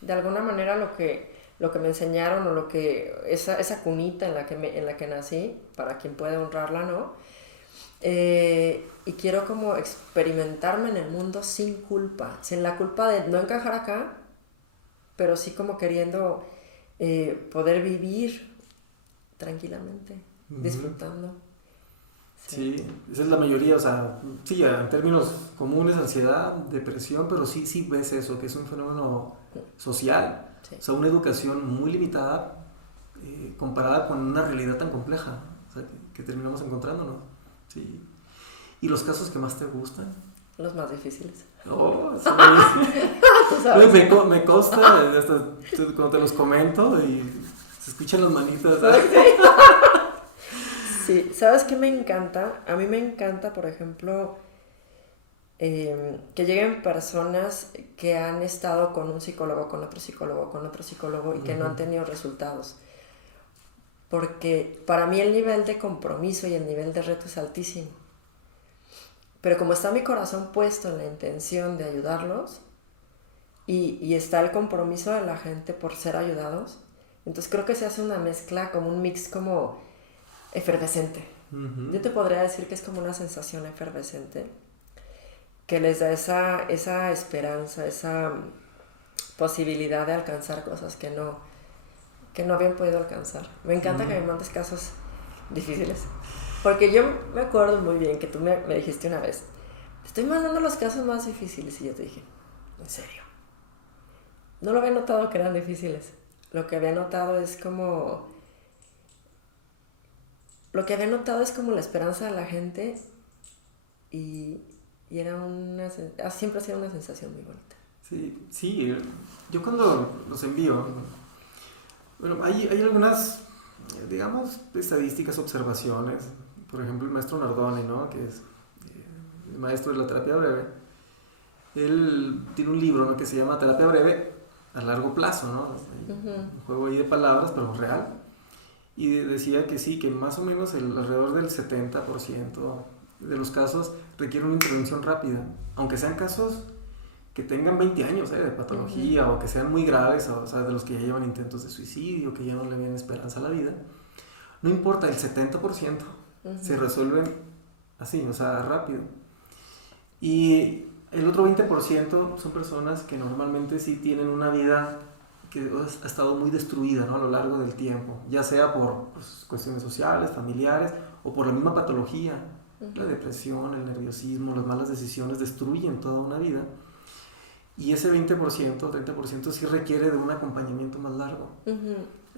de alguna manera lo que me enseñaron o esa cunita en la que nací, para quien puede honrarla, ¿no? Y quiero como experimentarme en el mundo sin culpa, sin la culpa de no encajar acá, pero sí como queriendo poder vivir tranquilamente, disfrutando. Sí, esa es la mayoría, o sea, sí, en términos comunes, ansiedad, depresión, pero sí ves eso, que es un fenómeno social, o sea, una educación muy limitada comparada con una realidad tan compleja, o sea, que terminamos encontrándonos. Sí. ¿Y los casos que más te gustan? Los más difíciles. Oh, sí. Me consta, hasta cuando te los comento y se escuchan las manitas. Sí, ¿sabes qué me encanta? A mí me encanta, por ejemplo, que lleguen personas que han estado con un psicólogo, con otro psicólogo y que no han tenido resultados. Porque para mí el nivel de compromiso y el nivel de reto es altísimo. Pero como está mi corazón puesto en la intención de ayudarlos y está el compromiso de la gente por ser ayudados, entonces creo que se hace una mezcla, como un mix como efervescente. Yo te podría decir que es como una sensación efervescente que les da esa esperanza, esa posibilidad de alcanzar cosas que no habían podido alcanzar. Me encanta que me mandes casos difíciles. Porque yo me acuerdo muy bien que tú me dijiste una vez, te estoy mandando los casos más difíciles, y yo te dije, ¿en serio? No lo había notado que eran difíciles. Lo que había notado es como la esperanza de la gente y era siempre ha sido una sensación muy bonita. Sí, yo cuando los envío, bueno, hay algunas, digamos, estadísticas, observaciones. Por ejemplo, el maestro Nardone, ¿no? Que es el maestro de la terapia breve. Él tiene un libro, ¿no? Que se llama Terapia Breve a largo plazo, ¿no? Un juego ahí de palabras, pero real. Y decía que sí, que más o menos alrededor del 70% de los casos requiere una intervención rápida. Aunque sean casos que tengan 20 años de patología o que sean muy graves, o sea, de los que ya llevan intentos de suicidio, que ya no le ven esperanza a la vida. No importa, el 70% se resuelven así, o sea, rápido. Y el otro 20% son personas que normalmente sí tienen una vida que ha estado muy destruida, ¿no? A lo largo del tiempo, ya sea por cuestiones sociales, familiares o por la misma patología. La depresión, el nerviosismo, las malas decisiones destruyen toda una vida. Y ese 20%, 30% sí requiere de un acompañamiento más largo.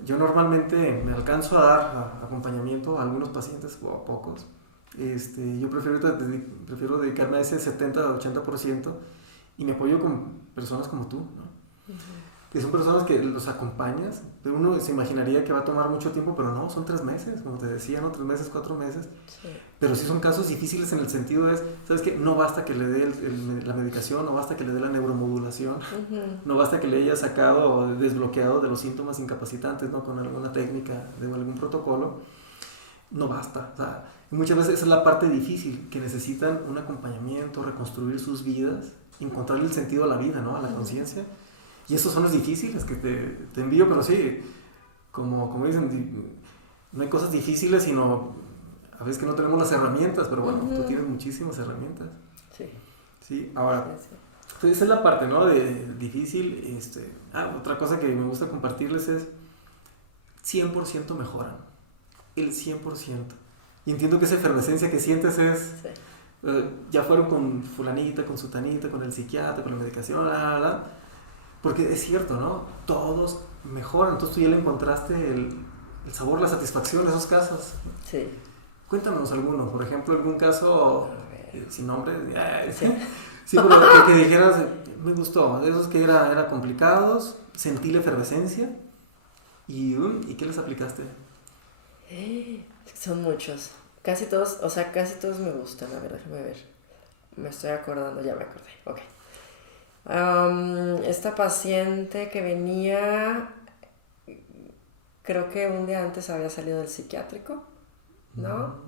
Yo normalmente me alcanzo a dar acompañamiento a algunos pacientes o a pocos. Yo prefiero dedicarme a ese 70-80% y me apoyo con personas como tú, ¿no? Que son personas que los acompañas. Uno se imaginaría que va a tomar mucho tiempo, pero no, son 3 meses, como te decía, ¿no? 3 meses, 4 meses. Sí. Pero sí son casos difíciles en el sentido de, ¿sabes qué? No basta que le dé la medicación, no basta que le dé la neuromodulación, no basta que le haya sacado o desbloqueado de los síntomas incapacitantes, ¿no? Con alguna técnica, de algún protocolo. no basta. O sea, muchas veces esa es la parte difícil, que necesitan un acompañamiento, reconstruir sus vidas, encontrarle el sentido a la vida, ¿no? A la conciencia. Y esos son los difíciles que te envío, pero sí, como dicen, no hay cosas difíciles, sino a veces que no tenemos las herramientas, pero bueno, tú tienes muchísimas herramientas. Sí. Sí, ahora, entonces esa es la parte, ¿no? De difícil. Otra cosa que me gusta compartirles es 100% mejoran. El 100%. Y entiendo que esa efervescencia que sientes es... Sí. Ya fueron con fulanita, con sutanita, con el psiquiatra, con la medicación, porque es cierto, ¿no? Todos mejoran. Entonces tú ya le encontraste el sabor, la satisfacción de esos casos. Sí. Cuéntanos alguno, por ejemplo, algún caso sin nombre. Sí. Sí, pero que dijeras, me gustó, de esos que eran complicados, sentí la efervescencia y ¿qué les aplicaste? Son muchos. Casi todos me gustan. A ver, déjame ver. Me estoy acordando, ya me acordé. Ok. Esta paciente que venía, creo que un día antes había salido del psiquiátrico, ¿no?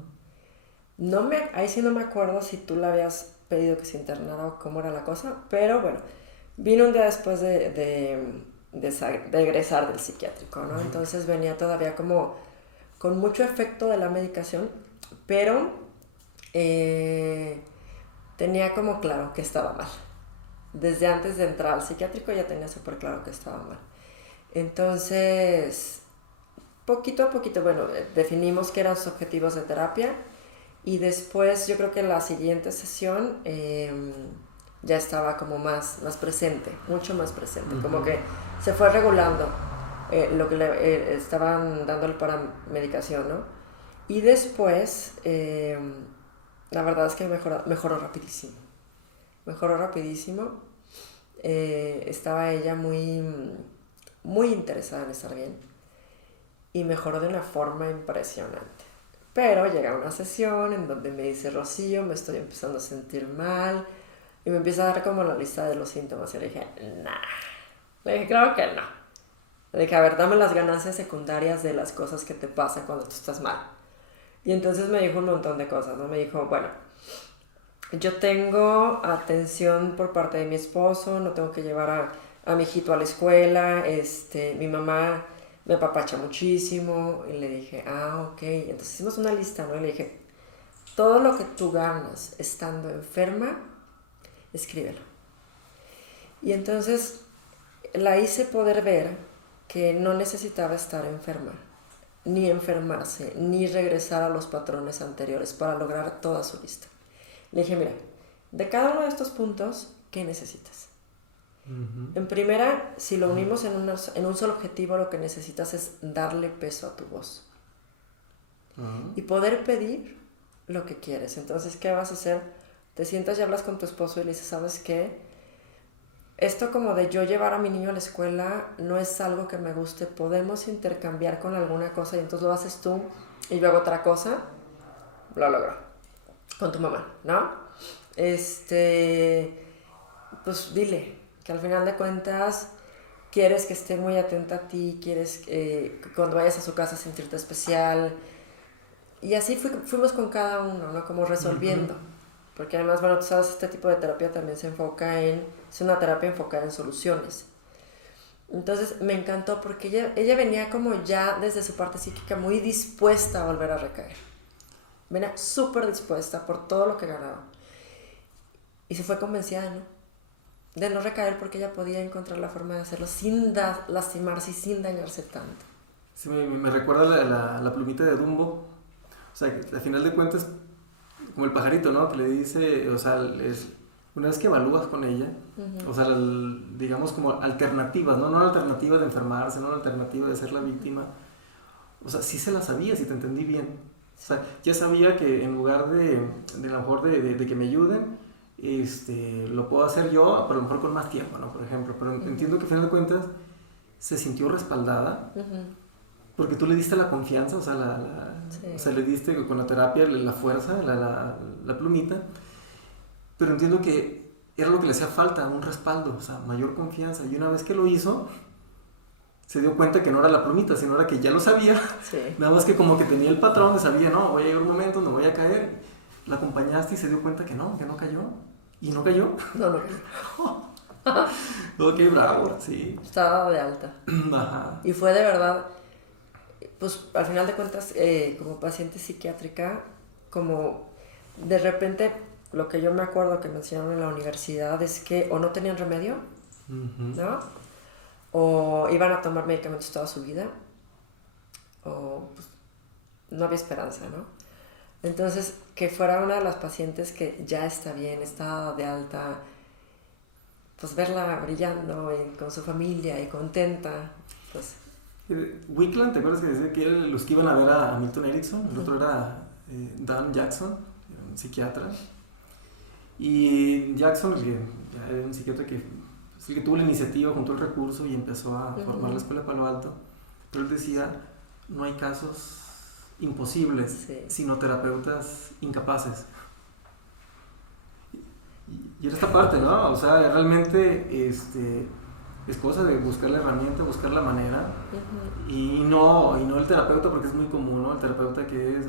Ahí sí no me acuerdo si tú le habías pedido que se internara o cómo era la cosa, pero bueno, vino un día después de egresar del psiquiátrico, ¿no? Entonces venía todavía como con mucho efecto de la medicación, pero tenía como claro que estaba mal. Desde antes de entrar al psiquiátrico ya tenía súper claro que estaba mal. Entonces, poquito a poquito, bueno, definimos qué eran sus objetivos de terapia y después yo creo que la siguiente sesión ya estaba como más presente, mucho más presente, como que se fue regulando lo que le estaban dándole para medicación, ¿no? Y después, la verdad es que mejoró rapidísimo. Estaba ella muy interesada en estar bien y mejoró de una forma impresionante. Pero llega una sesión en donde me dice, Rocío, me estoy empezando a sentir mal, y me empieza a dar como la lista de los síntomas y le dije, nah. Le dije, claro que no. Le dije, a ver, dame las ganancias secundarias de las cosas que te pasan cuando tú estás mal. Y entonces me dijo un montón de cosas, ¿no? Me dijo, bueno, yo tengo atención por parte de mi esposo, no tengo que llevar a mi hijito a la escuela, mi mamá me apapacha muchísimo. Y le dije, ok. Entonces hicimos una lista, ¿no? Y le dije, todo lo que tú ganas estando enferma, escríbelo. Y entonces la hice poder ver que no necesitaba estar enferma, ni enfermarse, ni regresar a los patrones anteriores para lograr toda su lista. Le dije, mira, de cada uno de estos puntos, ¿qué necesitas? En primera, si lo unimos en un solo objetivo, lo que necesitas es darle peso a tu voz. Y poder pedir lo que quieres. Entonces, ¿qué vas a hacer? Te sientas y hablas con tu esposo y le dices, ¿sabes qué? Esto como de yo llevar a mi niño a la escuela no es algo que me guste. Podemos intercambiar con alguna cosa y entonces lo haces tú y yo hago otra cosa. Lo logro. Con tu mamá, ¿no? Pues dile que al final de cuentas quieres que esté muy atenta a ti, quieres que cuando vayas a su casa sentirte especial. Y así fuimos con cada uno, ¿no? Como resolviendo. Porque además, bueno, tú sabes, este tipo de terapia también es una terapia enfocada en soluciones. Entonces me encantó porque ella venía como ya desde su parte psíquica muy dispuesta a volver a recaer. Venía súper dispuesta por todo lo que ganaba. Y se fue convencida de no recaer porque ella podía encontrar la forma de hacerlo sin lastimarse y sin dañarse tanto. Sí, me recuerda la plumita de Dumbo. O sea, que al final de cuentas, como el pajarito, ¿no? Que le dice, o sea, una vez que evalúas con ella, o sea, digamos como alternativas, ¿no? No la alternativa de enfermarse, no la alternativa de ser la víctima. O sea, sí se la sabía, si te entendí bien. O sea, ya sabía que en lugar de a lo mejor de que me ayuden, lo puedo hacer yo, pero a lo mejor con más tiempo, ¿no? Por ejemplo. Pero entiendo que al final de cuentas se sintió respaldada. Porque tú le diste la confianza, o sea, le diste con la terapia la fuerza, la plumita, pero entiendo que era lo que le hacía falta, un respaldo, o sea, mayor confianza. Y una vez que lo hizo, se dio cuenta que no era la plumita, sino era que ya lo sabía. Sí. Nada más que como que tenía el patrón de sabía, no, voy a llegar un momento donde voy a caer. La acompañaste y se dio cuenta que no cayó. ¿Y no cayó? No, no. Ok, bravo, sí. Estaba de alta. Ajá. Y fue de verdad, pues al final de cuentas, como paciente psiquiátrica, como de repente lo que yo me acuerdo que me enseñaron en la universidad es que o no tenían remedio, ¿no? O iban a tomar medicamentos toda su vida, o pues, no había esperanza, ¿no? Entonces, que fuera una de las pacientes que ya está bien, está de alta, pues verla brillando y con su familia y contenta, pues... Wickland, ¿te acuerdas que decía que eran los que iban a ver a Milton Erickson? El otro era Dan Jackson, un psiquiatra. Y Jackson, ya era un psiquiatra que, es el que tuvo la iniciativa, juntó el recurso y empezó a formar la escuela de Palo Alto. Pero él decía, no hay casos imposibles, sino terapeutas incapaces. Y era esta parte, ¿no? O sea, realmente es cosa de buscar la herramienta, buscar la manera. Y no el terapeuta, porque es muy común, ¿no? El terapeuta que es,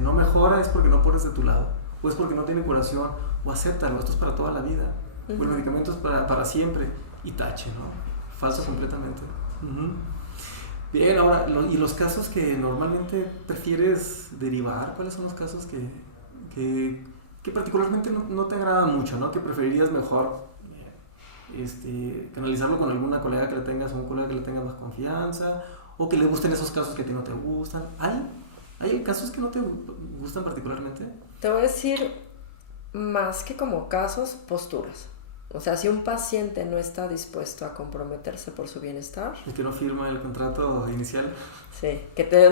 no mejora, es porque no pones de tu lado, o es porque no tiene curación, o acéptalo, esto es para toda la vida, o el medicamento es para siempre, y tache, ¿no? Falso completamente. Bien, ahora, y los casos que normalmente prefieres derivar, ¿cuáles son los casos que particularmente no te agradan mucho, ¿no? Que preferirías mejor canalizarlo con alguna colega que le tengas, un colega que le tengas más confianza, o que le gusten esos casos que a ti no te gustan? ¿Hay casos que no te gustan particularmente? Te voy a decir, más que como casos, posturas. O sea, si un paciente no está dispuesto a comprometerse por su bienestar... ¿El que no firma el contrato inicial? Sí,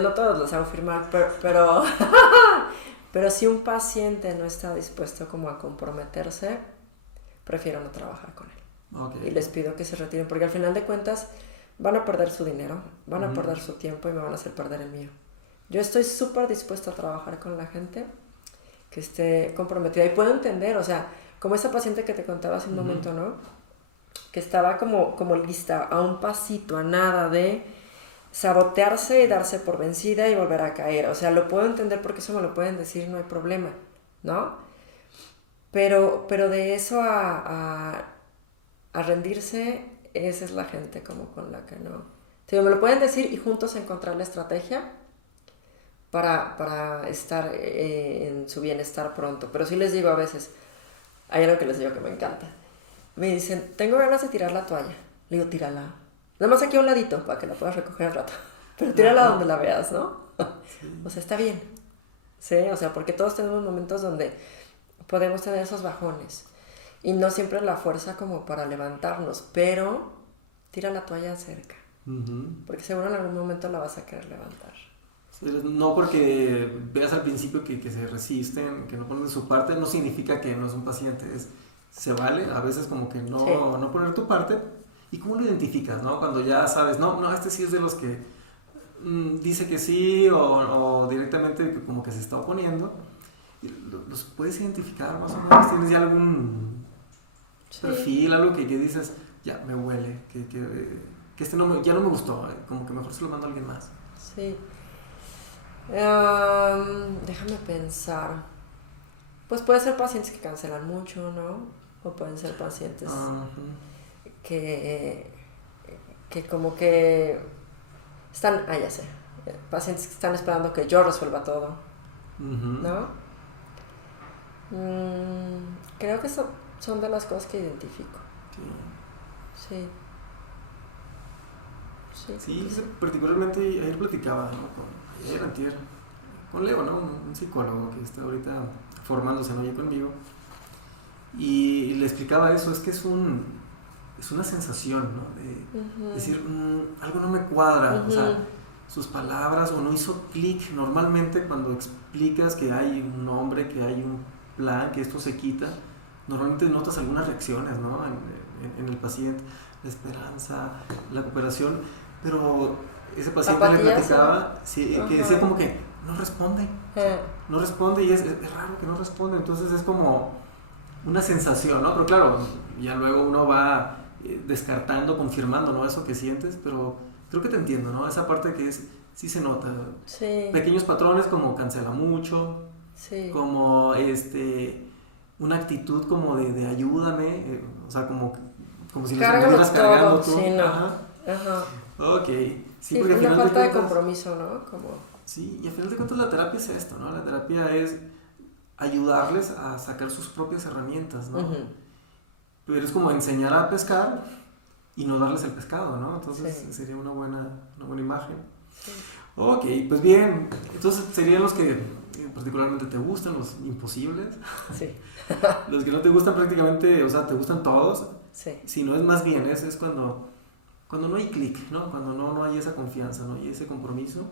no todos los hago firmar, pero pero si un paciente no está dispuesto como a comprometerse, prefiero no trabajar con él. Okay. Y les pido que se retiren, porque al final de cuentas van a perder su dinero, van a perder su tiempo y me van a hacer perder el mío. Yo estoy súper dispuesta a trabajar con la gente que esté comprometida. Y puedo entender, o sea, como esa paciente que te contaba hace un momento, ¿no? Que estaba como lista a un pasito, a nada de sabotearse y darse por vencida y volver a caer. O sea, lo puedo entender porque eso me lo pueden decir, no hay problema, ¿no? Pero de eso a rendirse, esa es la gente como con la que no... Entonces, me lo pueden decir y juntos encontrar la estrategia para estar en su bienestar pronto. Pero sí les digo a veces, hay algo que les digo que me encanta. Me dicen, tengo ganas de tirar la toalla. Le digo, tírala. Nada más aquí a un ladito para que la puedas recoger al rato. Pero tírala donde la veas, ¿no? Sí. O sea, está bien. Sí, o sea, porque todos tenemos momentos donde podemos tener esos bajones. Y no siempre la fuerza como para levantarnos, pero tira la toalla cerca. Porque seguro en algún momento la vas a querer levantar. No porque veas al principio que se resisten, que no ponen de su parte, no significa que no es un paciente. Se vale a veces como que no poner tu parte. ¿Y cómo lo identificas, no? Cuando ya sabes, no, este sí es de los que dice que sí o directamente como que se está oponiendo. ¿Los puedes identificar más o menos? ¿Tienes ya algún perfil, algo que dices, ya me huele, que este ya no me gustó, como que mejor se lo mando a alguien más? Sí. Déjame pensar. Pues puede ser pacientes que cancelan mucho, ¿no? O pueden ser pacientes que como que están, ya sé, pacientes que están esperando que yo resuelva todo, ¿no? Creo que son de las cosas que identifico. Sí, particularmente ayer platicaba, ¿no? Con Leo, ¿no? Un psicólogo que está ahorita formándose, ¿no? Y conmigo. Y le explicaba eso, es que es una sensación, ¿no? De decir, algo no me cuadra, o sea, sus palabras o no hizo clic. Normalmente cuando explicas que hay un nombre, que hay un plan, que esto se quita, normalmente notas algunas reacciones, ¿no? En el paciente, la esperanza, la cooperación, pero ese paciente le platicaba que decía como que no responde y es raro que no responde, entonces es como una sensación, ¿no? Pero claro, ya luego uno va descartando, confirmando, ¿no? Eso que sientes, pero creo que te entiendo, ¿no? Esa parte que es, sí se nota. Sí. Pequeños patrones como cancela mucho, Sí. como una actitud como de ayúdame, o sea, como si lo Cárgalo estuvieras cargando todo, tú. sí, no. Ajá. Ajá. Ok. Sí, Sí, porque al una final falta de cuentas, compromiso, ¿no? Como... sí, y al final de cuentas la terapia es esto, ¿no? La terapia es ayudarles a sacar sus propias herramientas, ¿no? Ujú. Pero es como enseñar a pescar y no darles el pescado, ¿no? Entonces Sí. sería una buena imagen. Sí. Ok, pues bien, entonces serían los que particularmente te gustan, los imposibles, Sí. los que no te gustan prácticamente, o sea, te gustan todos, Sí. si no es más bien, es cuando no hay clic, ¿no? Cuando no hay esa confianza, no hay ese compromiso.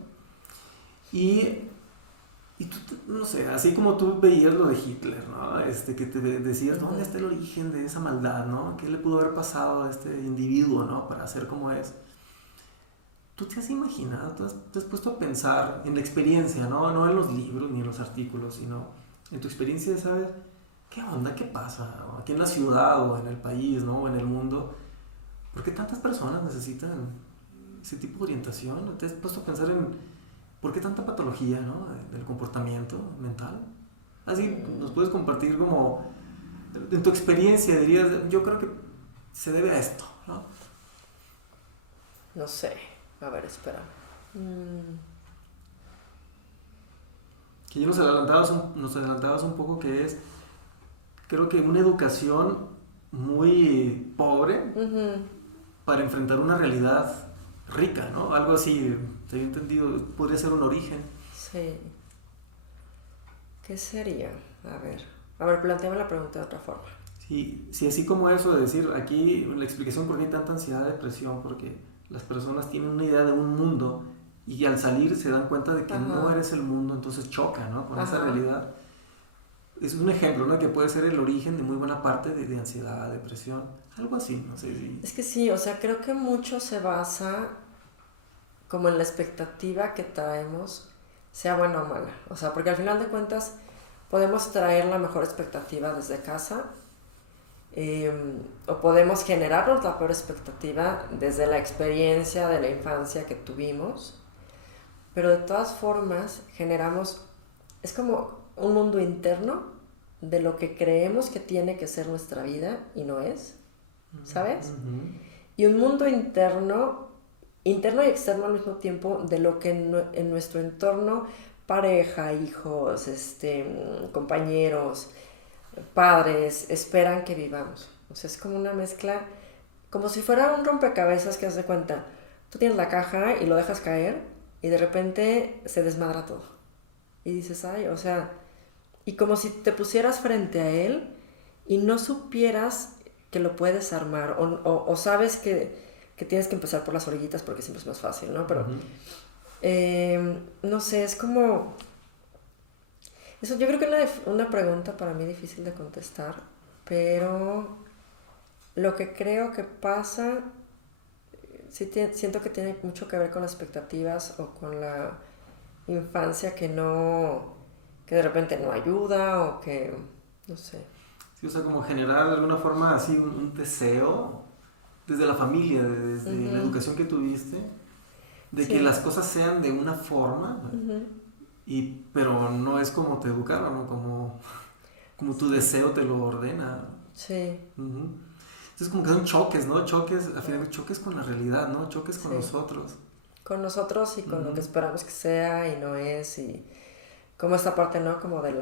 Y tú, no sé, así como tú veías lo de Hitler, ¿no? Que te decías, ¿dónde está el origen de esa maldad, ¿no? ¿Qué le pudo haber pasado a este individuo, ¿no? Para ser como es. ¿Tú te has imaginado, te has puesto a pensar en la experiencia, ¿no? No en los libros ni en los artículos, sino en tu experiencia de saber qué onda, qué pasa, ¿no? Aquí en la ciudad o en el país, ¿no? O en el mundo. ¿Por qué tantas personas necesitan ese tipo de orientación? ¿Te has puesto a pensar en por qué tanta patología, ¿no? Del comportamiento mental? Así nos puedes compartir como en tu experiencia dirías, yo creo que se debe a esto, ¿no? No sé. A ver, espera. Que ya nos adelantabas un poco que es, creo que una educación muy pobre Ujú. para enfrentar una realidad rica, ¿no? Algo así, te había entendido, podría ser un origen. Sí. ¿Qué sería? A ver, planteame la pregunta de otra forma. Sí, así como eso de decir, aquí la explicación por qué hay tanta ansiedad, depresión, porque las personas tienen una idea de un mundo y al salir se dan cuenta de que no Ajá. eres el mundo, entonces choca, ¿no? Con esa Ajá. realidad. Es un ejemplo, ¿no? Que puede ser el origen de muy buena parte de ansiedad, depresión, algo así, no sé si... Es que sí, o sea, creo que mucho se basa como en la expectativa que traemos, sea buena o mala. O sea, porque al final de cuentas podemos traer la mejor expectativa desde casa, o podemos generarnos la peor expectativa desde la experiencia de la infancia que tuvimos, pero de todas formas generamos, es como un mundo interno de lo que creemos que tiene que ser nuestra vida y no es, ¿sabes? Uh-huh. Y un mundo interno y externo al mismo tiempo de lo que en nuestro entorno, pareja, hijos, compañeros, padres, esperan que vivamos. O sea, es como una mezcla, como si fuera un rompecabezas que haz de cuenta. Tú tienes la caja y lo dejas caer y de repente se desmadra todo. Y dices, ay, o sea, y como si te pusieras frente a él y no supieras que lo puedes armar o sabes que tienes que empezar por las orillitas porque siempre es más fácil, ¿no? Pero, no sé, es como... Eso yo creo que es una pregunta para mí difícil de contestar, pero lo que creo que pasa, sí siento que tiene mucho que ver con las expectativas o con la infancia que de repente no ayuda o que, no sé. Sí, o sea, como generar de alguna forma así un deseo desde la familia, desde la educación que tuviste, de que Sí. las cosas sean de una forma, pero no es como te educaron, ¿no? Como tu deseo te lo ordena. Sí. Uh-huh. Entonces como que son choques, ¿no? Choques, al final choques con la realidad, ¿no? Choques con nosotros. Con nosotros y con lo que esperamos que sea y no es, y como esta parte, ¿no? Como de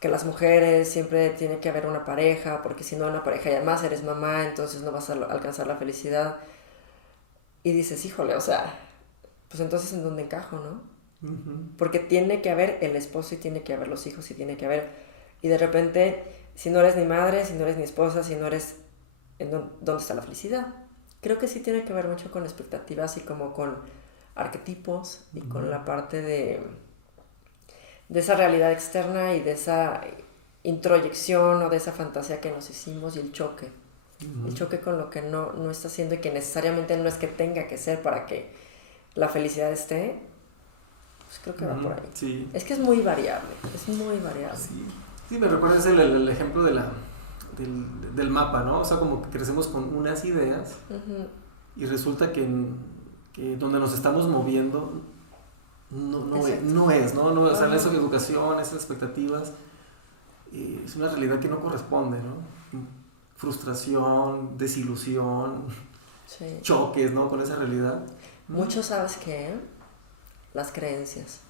que las mujeres siempre tiene que haber una pareja, porque si no una pareja y además eres mamá, entonces no vas a alcanzar la felicidad. Y dices, híjole, o sea, pues entonces ¿en dónde encajo, no? Porque tiene que haber el esposo y tiene que haber los hijos y tiene que haber... Y de repente, si no eres ni madre, si no eres ni esposa, si no eres... ¿Dónde está la felicidad? Creo que sí tiene que ver mucho con expectativas y como con arquetipos y con la parte de esa realidad externa y de esa introyección o de esa fantasía que nos hicimos y el choque. El choque con lo que no está haciendo y que necesariamente no es que tenga que ser para que la felicidad esté. Pues creo que va por ahí. Sí. Es que es muy variable, es muy variable. Sí, me recuerdas el ejemplo del mapa, ¿no? O sea, como que crecemos con unas ideas y resulta que donde nos estamos moviendo no es, ¿no? No, o sea, esa educación, esas expectativas, es una realidad que no corresponde, ¿no? Frustración, desilusión, Sí. choques, ¿no? Con esa realidad. Mucho, ¿sabes qué? Las creencias.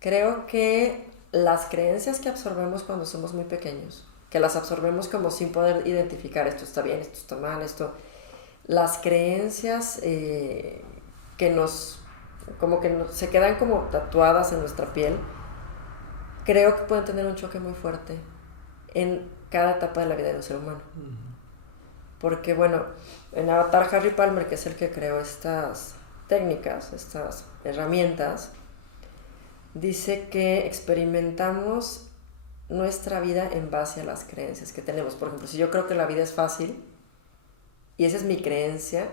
Creo que las creencias que absorbemos cuando somos muy pequeños, que las absorbemos como sin poder identificar esto está bien, esto está mal, las creencias que se quedan como tatuadas en nuestra piel, creo que pueden tener un choque muy fuerte en cada etapa de la vida de un ser humano. Porque bueno, en Avatar, Harry Palmer, que es el que creó estas técnicas, estas herramientas, dice que experimentamos nuestra vida en base a las creencias que tenemos. Por ejemplo, si yo creo que la vida es fácil y esa es mi creencia,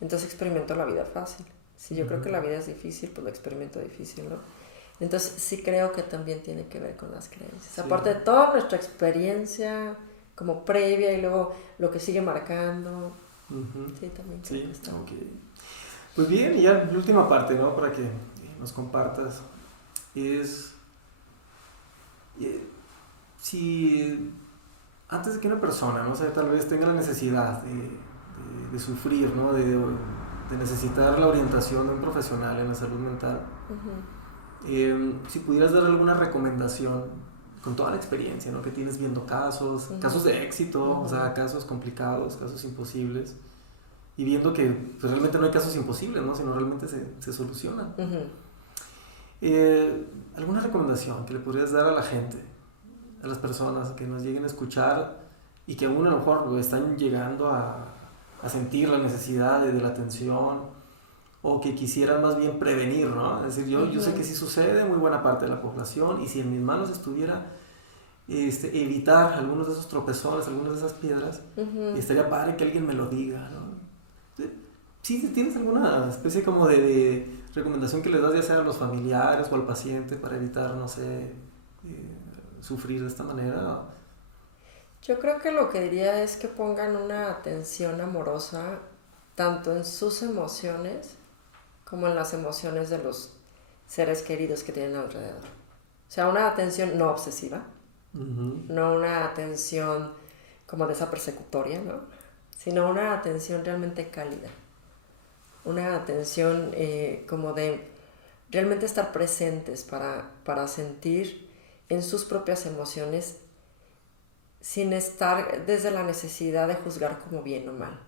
entonces experimento la vida fácil. Si yo creo que la vida es difícil, pues la experimento difícil, ¿no? Entonces sí creo que también tiene que ver con las creencias. Sí. Aparte de toda nuestra experiencia como previa y luego lo que sigue marcando. Sí, también creo que está. Okay. Pues bien, y ya la última parte, ¿no? Para que nos compartas, es si antes de que una persona, ¿no? O sea, tal vez tenga la necesidad de sufrir, ¿no? De necesitar la orientación de un profesional en la salud mental, si pudieras dar alguna recomendación con toda la experiencia, ¿no? Que tienes viendo casos de éxito, o sea, casos complicados, casos imposibles, y viendo que pues, realmente no hay casos imposibles, ¿no? Sino realmente se solucionan. ¿Alguna recomendación que le podrías dar a la gente, a las personas que nos lleguen a escuchar y que aún a lo mejor están llegando a sentir la necesidad de la atención, o que quisieran más bien prevenir, ¿no? Es decir, yo sé que sí sucede en muy buena parte de la población, y si en mis manos estuviera evitar algunos de esos tropezones, algunas de esas piedras, estaría padre que alguien me lo diga, ¿no? ¿Sí tienes alguna especie como de recomendación que les das ya sea a los familiares o al paciente para evitar, no sé, sufrir de esta manera? Yo creo que lo que diría es que pongan una atención amorosa tanto en sus emociones como en las emociones de los seres queridos que tienen alrededor. O sea, una atención no obsesiva, no una atención como de esa persecutoria, ¿no? Sino una atención realmente cálida. Una atención como de realmente estar presentes para sentir en sus propias emociones sin estar desde la necesidad de juzgar como bien o mal.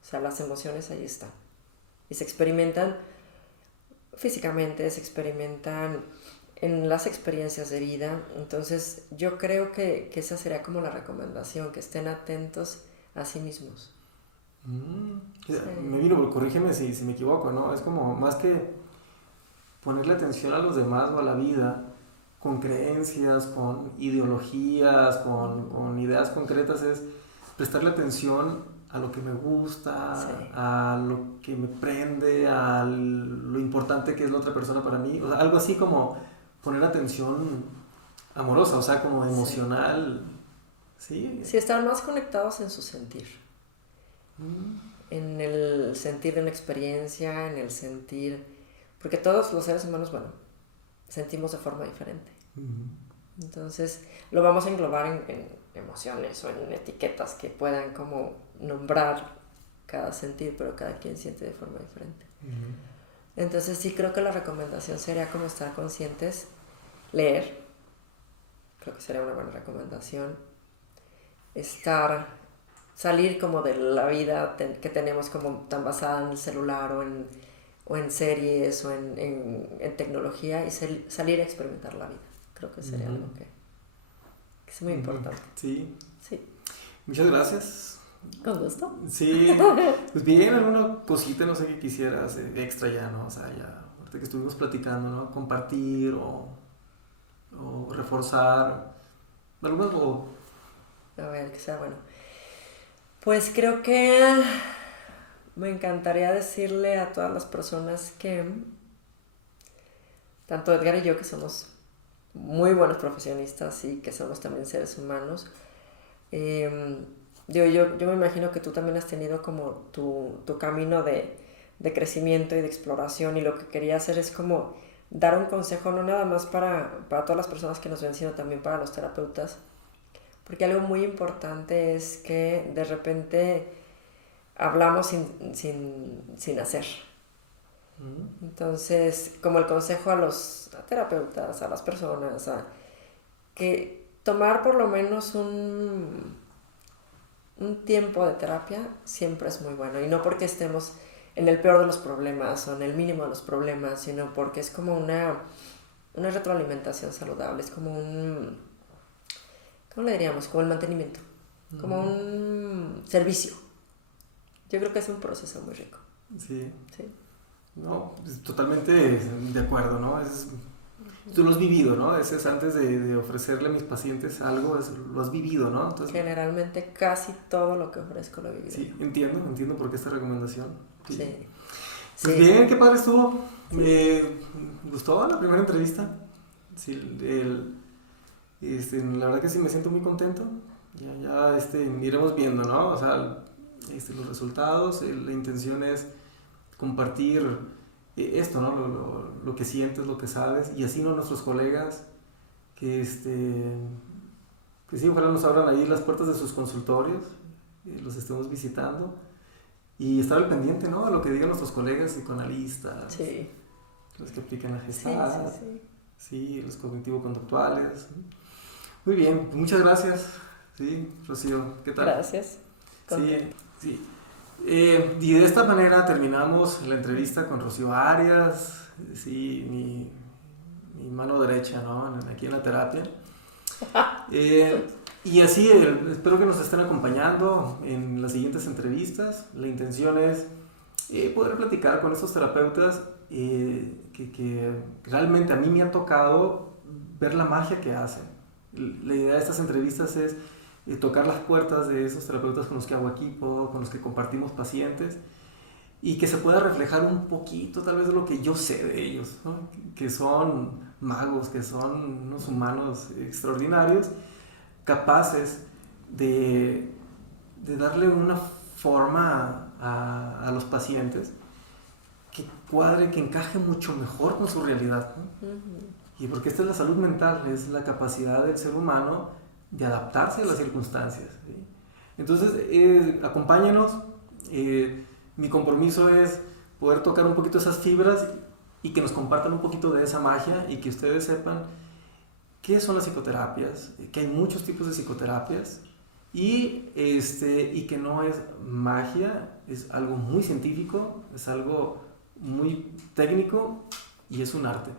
O sea, las emociones ahí están. Y se experimentan físicamente, se experimentan en las experiencias de vida. Entonces, yo creo que esa sería como la recomendación, que estén atentos a sí mismos. Sí. Me vino, corrígeme si me equivoco, ¿no? Es como más que ponerle atención a los demás o a la vida con creencias, con ideologías, con ideas concretas, es prestarle atención a lo que me gusta, a lo que me prende, a lo importante que es la otra persona para mí, o sea, algo así como poner atención amorosa, o sea, como emocional. Sí, estar más conectados en su sentir. En el sentir de una experiencia, en el sentir, porque todos los seres humanos, bueno, sentimos de forma diferente. Entonces lo vamos a englobar en emociones o en etiquetas que puedan como nombrar cada sentir, pero cada quien siente de forma diferente. Entonces sí creo que la recomendación sería como estar conscientes, leer, creo que sería una buena recomendación, salir como de la vida que tenemos como tan basada en el celular o en series o en tecnología, y salir a experimentar la vida. Creo que sería algo que es muy importante. Sí. Muchas gracias. Con gusto. Sí, pues bien, alguna cosita, no sé qué quisieras extra ya, ¿no? O sea, ya, ahorita que estuvimos platicando, ¿no? Compartir o reforzar algo. A ver, que sea bueno. Pues creo que me encantaría decirle a todas las personas que, tanto Edgar y yo, que somos muy buenos profesionistas y que somos también seres humanos, yo me imagino que tú también has tenido como tu camino de crecimiento y de exploración, y lo que quería hacer es como dar un consejo no nada más para todas las personas que nos ven, sino también para los terapeutas, porque algo muy importante es que de repente hablamos sin hacer. Entonces, como el consejo a los terapeutas, a las personas, que tomar por lo menos un tiempo de terapia siempre es muy bueno, y no porque estemos en el peor de los problemas o en el mínimo de los problemas, sino porque es como una retroalimentación saludable, es como ¿cómo le diríamos? Como el mantenimiento, como un servicio. Yo creo que es un proceso muy rico. Sí. Sí. No, totalmente de acuerdo, ¿no? Tú lo has vivido, ¿no? Es antes de ofrecerle a mis pacientes algo, lo has vivido, ¿no? Entonces, generalmente casi todo lo que ofrezco lo he vivido. Sí, entiendo por qué esta recomendación. Sí. Pues sí. Bien, qué padre estuvo. Me gustó la primera entrevista. Sí, la verdad que sí me siento muy contento. Ya iremos viendo, ¿no? O sea, los resultados. La intención es compartir esto, ¿no? Lo que sientes, lo que sabes, y así, ¿no? Nuestros colegas que sí, ojalá nos abran ahí las puertas de sus consultorios, los estemos visitando, y estar al pendiente, ¿no? A lo que digan nuestros colegas psicoanalistas, Sí. los que aplican la Gestalt, sí. los cognitivo-conductuales. Muy bien, muchas gracias. Sí, Rocío, ¿qué tal? Gracias. Sí. Y de esta manera terminamos la entrevista con Rocío Arias, sí, mi mano derecha, ¿no? Aquí en la terapia. Y así espero que nos estén acompañando en las siguientes entrevistas. La intención es poder platicar con estos terapeutas que realmente a mí me ha tocado ver la magia que hacen. La idea de estas entrevistas es tocar las puertas de esos terapeutas con los que hago equipo, con los que compartimos pacientes, y que se pueda reflejar un poquito tal vez de lo que yo sé de ellos, ¿no? Que son magos, que son unos humanos extraordinarios, capaces de darle una forma a los pacientes que cuadre, que encaje mucho mejor con su realidad, ¿no? Y porque esta es la salud mental, es la capacidad del ser humano de adaptarse a las circunstancias, ¿sí? Entonces, acompáñanos. Mi compromiso es poder tocar un poquito esas fibras y que nos compartan un poquito de esa magia, y que ustedes sepan qué son las psicoterapias, que hay muchos tipos de psicoterapias, y que no es magia, es algo muy científico, es algo muy técnico y es un arte.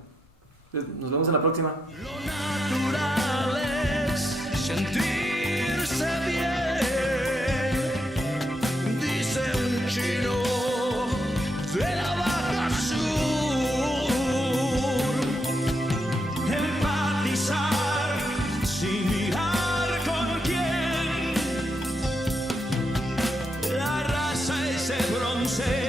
Entonces, nos vemos en la próxima. Lo natural es sentirse bien, dice un chino de la Baja Sur. Empatizar sin mirar con quién, la raza es de bronce.